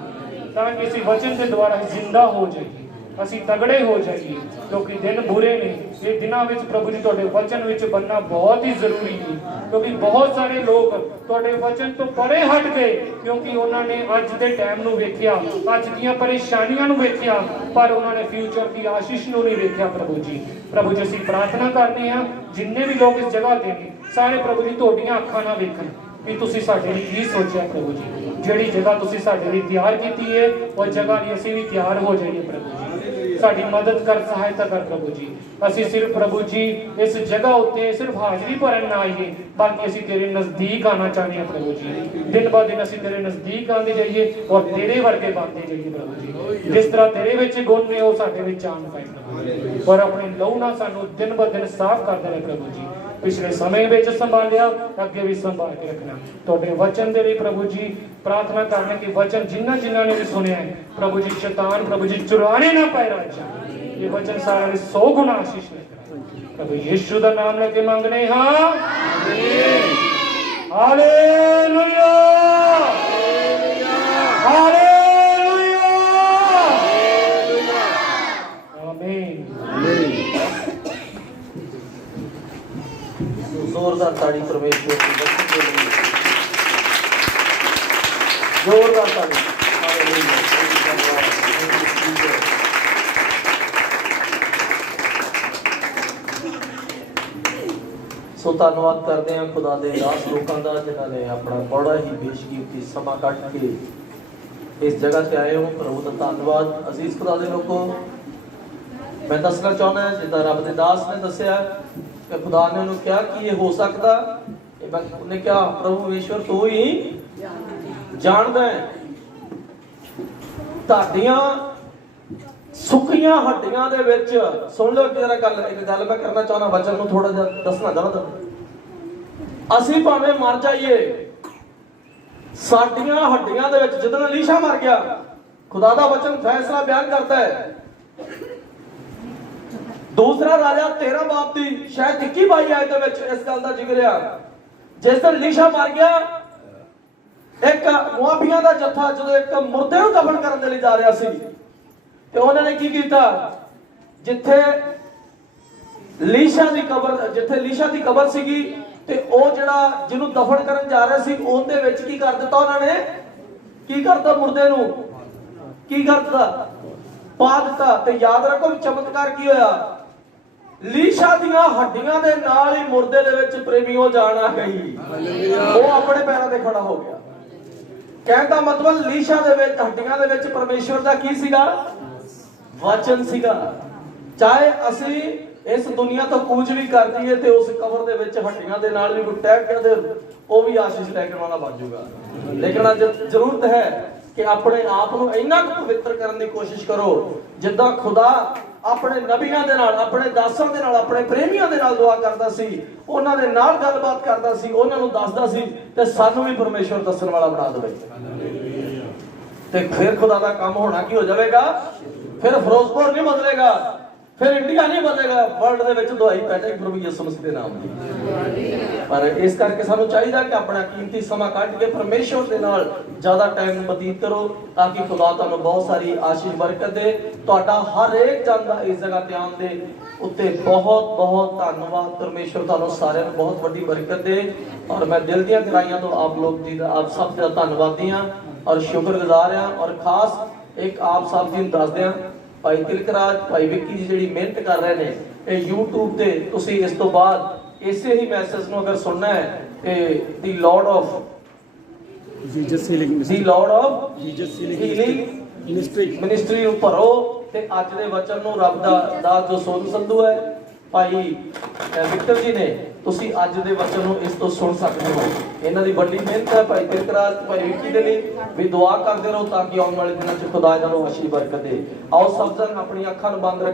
ਤਾਂ ਕਿ ਅਸੀਂ ਵਚਨ ਦੇ ਦੁਆਰਾ ਜ਼ਿੰਦਾ ਹੋ ਜਾਈਏ, ਅਸੀਂ ਤਗੜੇ ਹੋ ਜਾਈਏ, ਕਿਉਂਕਿ ਦਿਨ ਬੁਰੇ ਨੇ। ਇਹ ਦਿਨਾਂ ਵਿੱਚ ਪ੍ਰਭੂ ਜੀ ਤੁਹਾਡੇ ਵਚਨ ਵਿੱਚ ਬਣਨਾ ਬਹੁਤ ਹੀ ਜ਼ਰੂਰੀ ਹੈ, ਕਿਉਂਕਿ ਬਹੁਤ ਸਾਰੇ ਲੋਕ ਤੁਹਾਡੇ ਵਚਨ ਤੋਂ ਪਰੇ ਹਟ ਗਏ ਕਿਉਂਕਿ ਉਹਨਾਂ ਨੇ ਅੱਜ ਦੇ ਟਾਈਮ ਨੂੰ ਵੇਖਿਆ, ਅੱਜ ਦੀਆਂ ਪਰੇਸ਼ਾਨੀਆਂ ਨੂੰ ਵੇਖਿਆ, ਪਰ ਉਹਨਾਂ ਨੇ ਫਿਊਚਰ ਦੀ ਆਸ਼ੀਸ਼ ਨੂੰ ਨਹੀਂ ਵੇਖਿਆ ਪ੍ਰਭੂ ਜੀ। ਪ੍ਰਭੂ ਜੀ ਅਸੀਂ ਪ੍ਰਾਰਥਨਾ ਕਰਦੇ ਹਾਂ ਜਿੰਨੇ ਵੀ ਲੋਕ ਇਸ ਜਗ੍ਹਾ ਤੇ ਨੇ ਸਾਰੇ ਪ੍ਰਭੂ ਜੀ ਤੁਹਾਡੀਆਂ ਅੱਖਾਂ ਨਾਲ ਵੇਖਣ ਕਿ ਤੁਸੀਂ ਸਾਡੇ ਲਈ ਕੀ ਸੋਚਿਆ ਪ੍ਰਭੂ ਜੀ। ਜਿਹੜੀ ਜਗ੍ਹਾ ਤੁਸੀਂ ਸਾਡੇ ਲਈ ਤਿਆਰ ਕੀਤੀ ਹੈ ਉਹ ਜਗ੍ਹਾ ਲਈ ਅਸੀਂ ਵੀ ਤਿਆਰ ਹੋ ਜਾਈਏ ਪ੍ਰਭੂ ਜੀ। ਸਾਡੀ ਮਦਦ ਕਰ, ਸਹਾਇਤਾ ਕਰ ਪ੍ਰਭੂ ਜੀ। ਅਸੀਂ ਸਿਰਫ ਪ੍ਰਭੂ ਜੀ ਇਸ ਜਗ੍ਹਾ ਉੱਤੇ ਸਿਰਫ ਹਾਜ਼ਰੀ ਭਰਨ ਨਾ ਆਈਏ, ਬਲਕਿ ਅਸੀਂ ਤੇਰੇ ਨਜ਼ਦੀਕ ਆਣਾ ਚਾਹੁੰਦੇ ਹਾਂ ਪ੍ਰਭੂ ਜੀ। ਦਿਨ ਬ ਦਿਨ ਅਸੀਂ ਤੇਰੇ ਨਜ਼ਦੀਕ ਆਉਂਦੇ ਜਾਈਏ ਔਰ ਤੇਰੇ ਵਰਗੇ ਬਣਦੇ ਜਾਈਏ ਪ੍ਰਭੂ ਜੀ। ਜਿਸ ਤਰ੍ਹਾਂ ਤੇਰੇ ਵਿੱਚ ਗੁਣ ਨੇ ਉਹ ਸਾਡੇ ਵਿੱਚ ਆਣ ਪਾਏ ਪ੍ਰਭੂ ਜੀ, ਔਰ ਆਪਣੇ ਲਹੂ ਨਾਲ ਸਾਨੂੰ ਦਿਨ ਬ ਦਿਨ ਸਾਫ਼ ਕਰਦੇ ਰਹੇ ਪ੍ਰਭੂ ਜੀ। ਪਿਛਲੇ ਸਮੇਂ ਵਿੱਚ ਸੰਭਾਲਿਆ, ਅੱਗੇ ਵੀ ਸੰਭਾਲ ਕੇ ਰੱਖਣਾ। ਤੁਹਾਡੇ ਵਚਨ ਦੇ ਲਈ ਪ੍ਰਭੂ ਜੀ ਪ੍ਰਾਰਥਨਾ ਕਰਨਾ ਕਿ ਵਚਨ ਜਿਨ੍ਹਾਂ ਨੇ ਵੀ ਸੁਣਿਆ ਹੈ ਪ੍ਰਭੂ ਜੀ, ਸ਼ੈਤਾਨ ਪ੍ਰਭੂ ਜੀ ਚੁਰਾਣੇ ਨਾ ਪਾਏ ਰਾਜਾ। ਇਹ ਵਚਨ ਸਾਰਿਆਂ ਲਈ 100 ਗੁਣਾ ਆਸ਼ੀਸ਼ ਲੈ ਪ੍ਰਭੂ ਯਿਸੂ ਦਾ ਨਾਮ ਲੈ ਕੇ ਮੰਗਦੇ ਹਾਂ, ਆਮੀਨ। ਹਾਲੇਲੂਇਆ, ਹਾਲੇਲੂਇਆ, ਆਮੀਨ। जोरदार ताड़ी परमेश्वर की वचन के लिए, जोरदार ताड़ी। हालेलुया। ਸੋ ਧੰਨਵਾਦ ਕਰਦੇ ਹਾਂ ਖੁਦਾ ਦੇ ਦਾਸ ਲੋਕਾਂ ਦਾ ਜਿਨ੍ਹਾਂ ਨੇ ਆਪਣਾ ਬੜਾ ਹੀ ਬੇਸ਼ਕੀਮਤੀ ਸਮਾਂ ਕੱਢ ਕੇ ਇਸ ਜਗ੍ਹਾ ਤੇ ਆਏ ਹੋ। ਪ੍ਰਭੂ ਦਾ ਧੰਨਵਾਦ। ਅਜ਼ੀਜ਼ ਖੁਦਾ ਦੇ ਲੋਕੋ, ਮੈਂ ਦੱਸਣਾ ਚਾਹੁੰਦਾ ਜਿੱਦਾਂ ਰੱਬ ਦੇ ਦਾਸ ਨੇ ਦੱਸਿਆ ਕਿ ਖੁਦਾ ਨੇ ਉਹਨੂੰ ਕਿਹਾ ਕਿ ਇਹ ਹੋ ਸਕਦਾ, ਉਹਨੇ ਕਿਹਾ ਪ੍ਰਭੂ ਈਸ਼ਵਰ ਤੂੰ ਹੀ ਜਾਣਦਾ ਹੈ। ਤੁਹਾਡੀਆਂ ਸੁੱਕੀਆਂ ਹੱਡੀਆਂ ਦੇ ਵਿੱਚ ਸੁਣ ਲਓ ਜਰਾ ਇੱਕ ਗੱਲ ਮੈਂ ਕਰਨਾ ਚਾਹੁੰਦਾ, ਵਚਨ ਨੂੰ ਥੋੜਾ ਜਿਹਾ ਦੱਸਣਾ ਚਾਹੁੰਦਾ। ਅਸੀਂ ਭਾਵੇਂ ਮਰ ਜਾਈਏ, ਸਾਡੀਆਂ ਹੱਡੀਆਂ ਦੇ ਵਿੱਚ ਜਦੋਂ ਲੀਸ਼ਾ ਮਰ ਗਿਆ, ਖੁਦਾ ਦਾ ਵਚਨ ਫੈਸਲਾ ਬਿਆਨ ਕਰਦਾ ਹੈ। ਦੂਸਰਾ ਰਾਜਾ 13 ਬਾਬ ਦੀ ਸ਼ਾਇਦ 21-22 ਆਇਤ ਦੇ ਵਿੱਚ ਇਸ ਗੱਲ ਦਾ ਜ਼ਿਕਰ ਆ। ਜਿਸ ਦਿਨ ਲੀਸ਼ਾ ਮਰ ਗਿਆ, ਇੱਕ ਮੁਆਬੀਆਂ ਦਾ ਜੱਥਾ ਜਦੋਂ ਇੱਕ ਮੁਰਦੇ ਨੂੰ ਦਫਨ ਕਰਨ ਦੇ ਲਈ ਜਾ ਰਿਹਾ ਸੀ, ਤੇ ਉਹਨਾਂ ਨੇ ਕੀ ਕੀਤਾ, ਜਿੱਥੇ ਲੀਸ਼ਾ ਦੀ ਕਬਰ ਸੀਗੀ, ਤੇ ਉਹ ਜਿਹੜਾ ਜਿਹਨੂੰ ਦਫਨ ਕਰਨ ਜਾ ਰਿਹਾ ਸੀ ਉਹਦੇ ਵਿੱਚ ਕੀ ਕਰ ਦਿੱਤਾ ਉਹਨਾਂ ਨੇ, ਕੀ ਕਰਤਾ, ਮੁਰਦੇ ਨੂੰ ਕੀ ਕਰਤਾ, ਪਾ ਦਿੱਤਾ। ਤੇ ਯਾਦ ਰੱਖੋ ਚਮਤਕਾਰ ਕੀ ਹੋਇਆ, ਲੀਸ਼ਾ ਦੀਆਂ ਹੱਡੀਆਂ ਦੇ ਨਾਲ ਹੀ ਮੁਰਦੇ ਦੇ ਵਿੱਚ ਪ੍ਰੇਮੀਓ ਜਾਣ ਆ ਗਈ। ਉਹ ਆਪਣੇ ਪੈਰਾਂ ਤੇ ਖੜਾ ਹੋ ਗਿਆ। ਕਹਿਣ ਦਾ ਮਤਲਬ ਲੀਸ਼ਾ ਦੇ ਵਿੱਚ ਹੱਡੀਆਂ ਦੇ ਵਿੱਚ ਪਰਮੇਸ਼ਵਰ ਦਾ ਕੀ ਸੀਗਾ, ਵਚਨ ਸੀਗਾ। ਚਾਹੇ ਅਸੀਂ ਇਸ ਦੁਨੀਆ ਤੋਂ ਕੂਚ ਵੀ ਕਰ ਦਈਏ ਤੇ ਉਸ ਕਬਰ ਦੇ ਵਿੱਚ ਹੱਡੀਆਂ ਦੇ ਨਾਲ ਵੀ ਕੋਈ ਟਹਿ ਕੇ ਦੇ ਉਹ ਵੀ ਆਸ਼ੀਸ਼ ਲੈ ਕੇ ਵਾਲਾ ਬਣ ਜਾਊਗਾ। ਲੇਕਿਨ ਅੱਜ ਜ਼ਰੂਰਤ ਹੈ ਕਿ ਆਪਣੇ ਆਪ ਨੂੰ ਇੰਨਾ ਕੁ ਪਵਿੱਤਰ ਕਰਨ ਦੀ ਕੋਸ਼ਿਸ਼ ਕਰੋ ਜਿੱਦਾਂ ਖੁਦਾ ਆਪਣੇ ਨਬੀਆਂ ਦੇ ਨਾਲ, ਆਪਣੇ ਦਾਸਾਂ ਦੇ ਨਾਲ, ਆਪਣੇ ਪ੍ਰੇਮੀਆਂ ਦੇ ਨਾਲ ਦੁਆ ਕਰਦਾ ਸੀ, ਉਹਨਾਂ ਦੇ ਨਾਲ ਗੱਲਬਾਤ ਕਰਦਾ ਸੀ, ਉਹਨਾਂ ਨੂੰ ਦੱਸਦਾ ਸੀ, ਤੇ ਸਾਨੂੰ ਵੀ ਪਰਮੇਸ਼ਵਰ ਦੱਸਣ ਵਾਲਾ ਬਣਾ ਦੇਵੇ। ਤੇ ਫਿਰ ਖੁਦਾ ਦਾ ਕੰਮ ਹੋਣਾ ਕੀ ਹੋ ਜਾਵੇਗਾ, ਫਿਰ ਫਿਰੋਜ਼ਪੁਰ ਨਹੀਂ ਬਦਲੇਗਾ, ਫਿਰ ਇੰਡੀਆ ਨਹੀਂ ਬਦਲੇਗਾ, ਵਰਲਡ ਦੇ ਵਿੱਚ ਦੁਆਈ ਪੈ ਜਾਏਗੀ ਪ੍ਰਭੂ ਯਿਸੂ ਮਸੀਹ ਦੇ ਨਾਮ ਦੀ। ਪਰ ਇਸ ਕਰਕੇ ਸਾਨੂੰ ਚਾਹੀਦਾ ਕਿ ਆਪਣਾ ਕੀਮਤੀ ਸਮਾਂ ਕੱਢ ਕੇ ਪਰਮੇਸ਼ਵਰ ਦੇ ਨਾਲ ਜ਼ਿਆਦਾ ਟਾਈਮ ਬਤੀਤ ਕਰੋ, ਤਾਂ ਕਿ ਖੁਦਾ ਤੁਹਾਨੂੰ ਬਹੁਤ ਸਾਰੀ ਆਸ਼ੀਸ਼ ਬਰਕਤ ਦੇ। ਤੁਹਾਡਾ ਹਰ ਇੱਕ ਜਨ ਦਾ ਇਸ ਜਗ੍ਹਾ ਤੇ ਆਉਣ ਦੇ ਉੱਤੇ ਬਹੁਤ ਬਹੁਤ ਧੰਨਵਾਦ। ਪਰਮੇਸ਼ਵਰ ਤੁਹਾਨੂੰ ਸਾਰਿਆਂ ਨੂੰ ਬਹੁਤ ਵੱਡੀ ਬਰਕਤ ਦੇ। ਔਰ ਮੈਂ ਦਿਲ ਦੀਆਂ ਗਹਿਰਾਈਆਂ ਤੋਂ ਆਪ ਲੋਕ ਜੀ ਦਾ, ਆਪ ਸਭ ਦਾ ਧੰਨਵਾਦੀ ਹਾਂ ਔਰ ਸ਼ੁਕਰਗੁਜ਼ਾਰ ਹਾਂ। ਔਰ ਖਾਸ ਇੱਕ ਆਪ ਸਭ ਜੀ ਨੂੰ ਦੱਸਦੇ ਹਾਂ, ਭਾਈ ਤਿਲਕਰਾਜ, ਭਾਈ ਵਿੱਕੀ ਜੀ ਜਿਹੜੀ ਮਿਹਨਤ ਕਰ ਰਹੇ ਨੇ, ਇਹ YouTube ਤੇ ਤੁਸੀਂ ਇਸ ਤੋਂ ਬਾਅਦ ਇਸੇ ਹੀ ਮੈਸੇਜ ਨੂੰ ਅਗਰ ਸੁਣਨਾ ਹੈ ਤੇ ਦੀ ਲਾਰਡ ਆਫ ਹੀਲਿੰਗ ਮਿਨਿਸਟਰੀ ਨੂੰ ਭਰੋ ਤੇ ਅੱਜ ਦੇ ਵਚਨ ਨੂੰ ਰੱਬ ਦਾ ਦਾਸ ਜੋ ਸੋਨ ਸੰਧੂ ਹੈ, ਭਾਈ ਵਿਕਟਰ ਜੀ ਨੇ, ਤੁਸੀਂ ਅੱਜ ਦੇ ਵਚਨ ਨੂੰ ਇਸ ਤੋਂ ਸੁਣ ਸਕਦੇ ਹੋ। ਇਹਨਾਂ ਦੀ ਵੱਡੀ ਮਿਹਨਤ ਹੈ। ਭਾਈ ਤਿਲਕਰਾਜ, ਭਾਈ ਵਿੱਕੀ ਦੇ ਲਈ ਵੀ ਦੁਆ ਕਰਦੇ ਰਹੋ ਤਾਂ ਕਿ ਆਉਣ ਵਾਲੇ ਦਿਨਾਂ 'ਚ ਖੁਦਾ ਇਹਨਾਂ ਨੂੰ ਆਸ਼ੀਰਵਾਦ ਬਰਕਤ ਦੇ। ਆਓ ਸਭ ਜਣ ਆਪਣੀਆਂ ਅੱਖਾਂ ਨੂੰ ਬੰਦ ਰੱਖ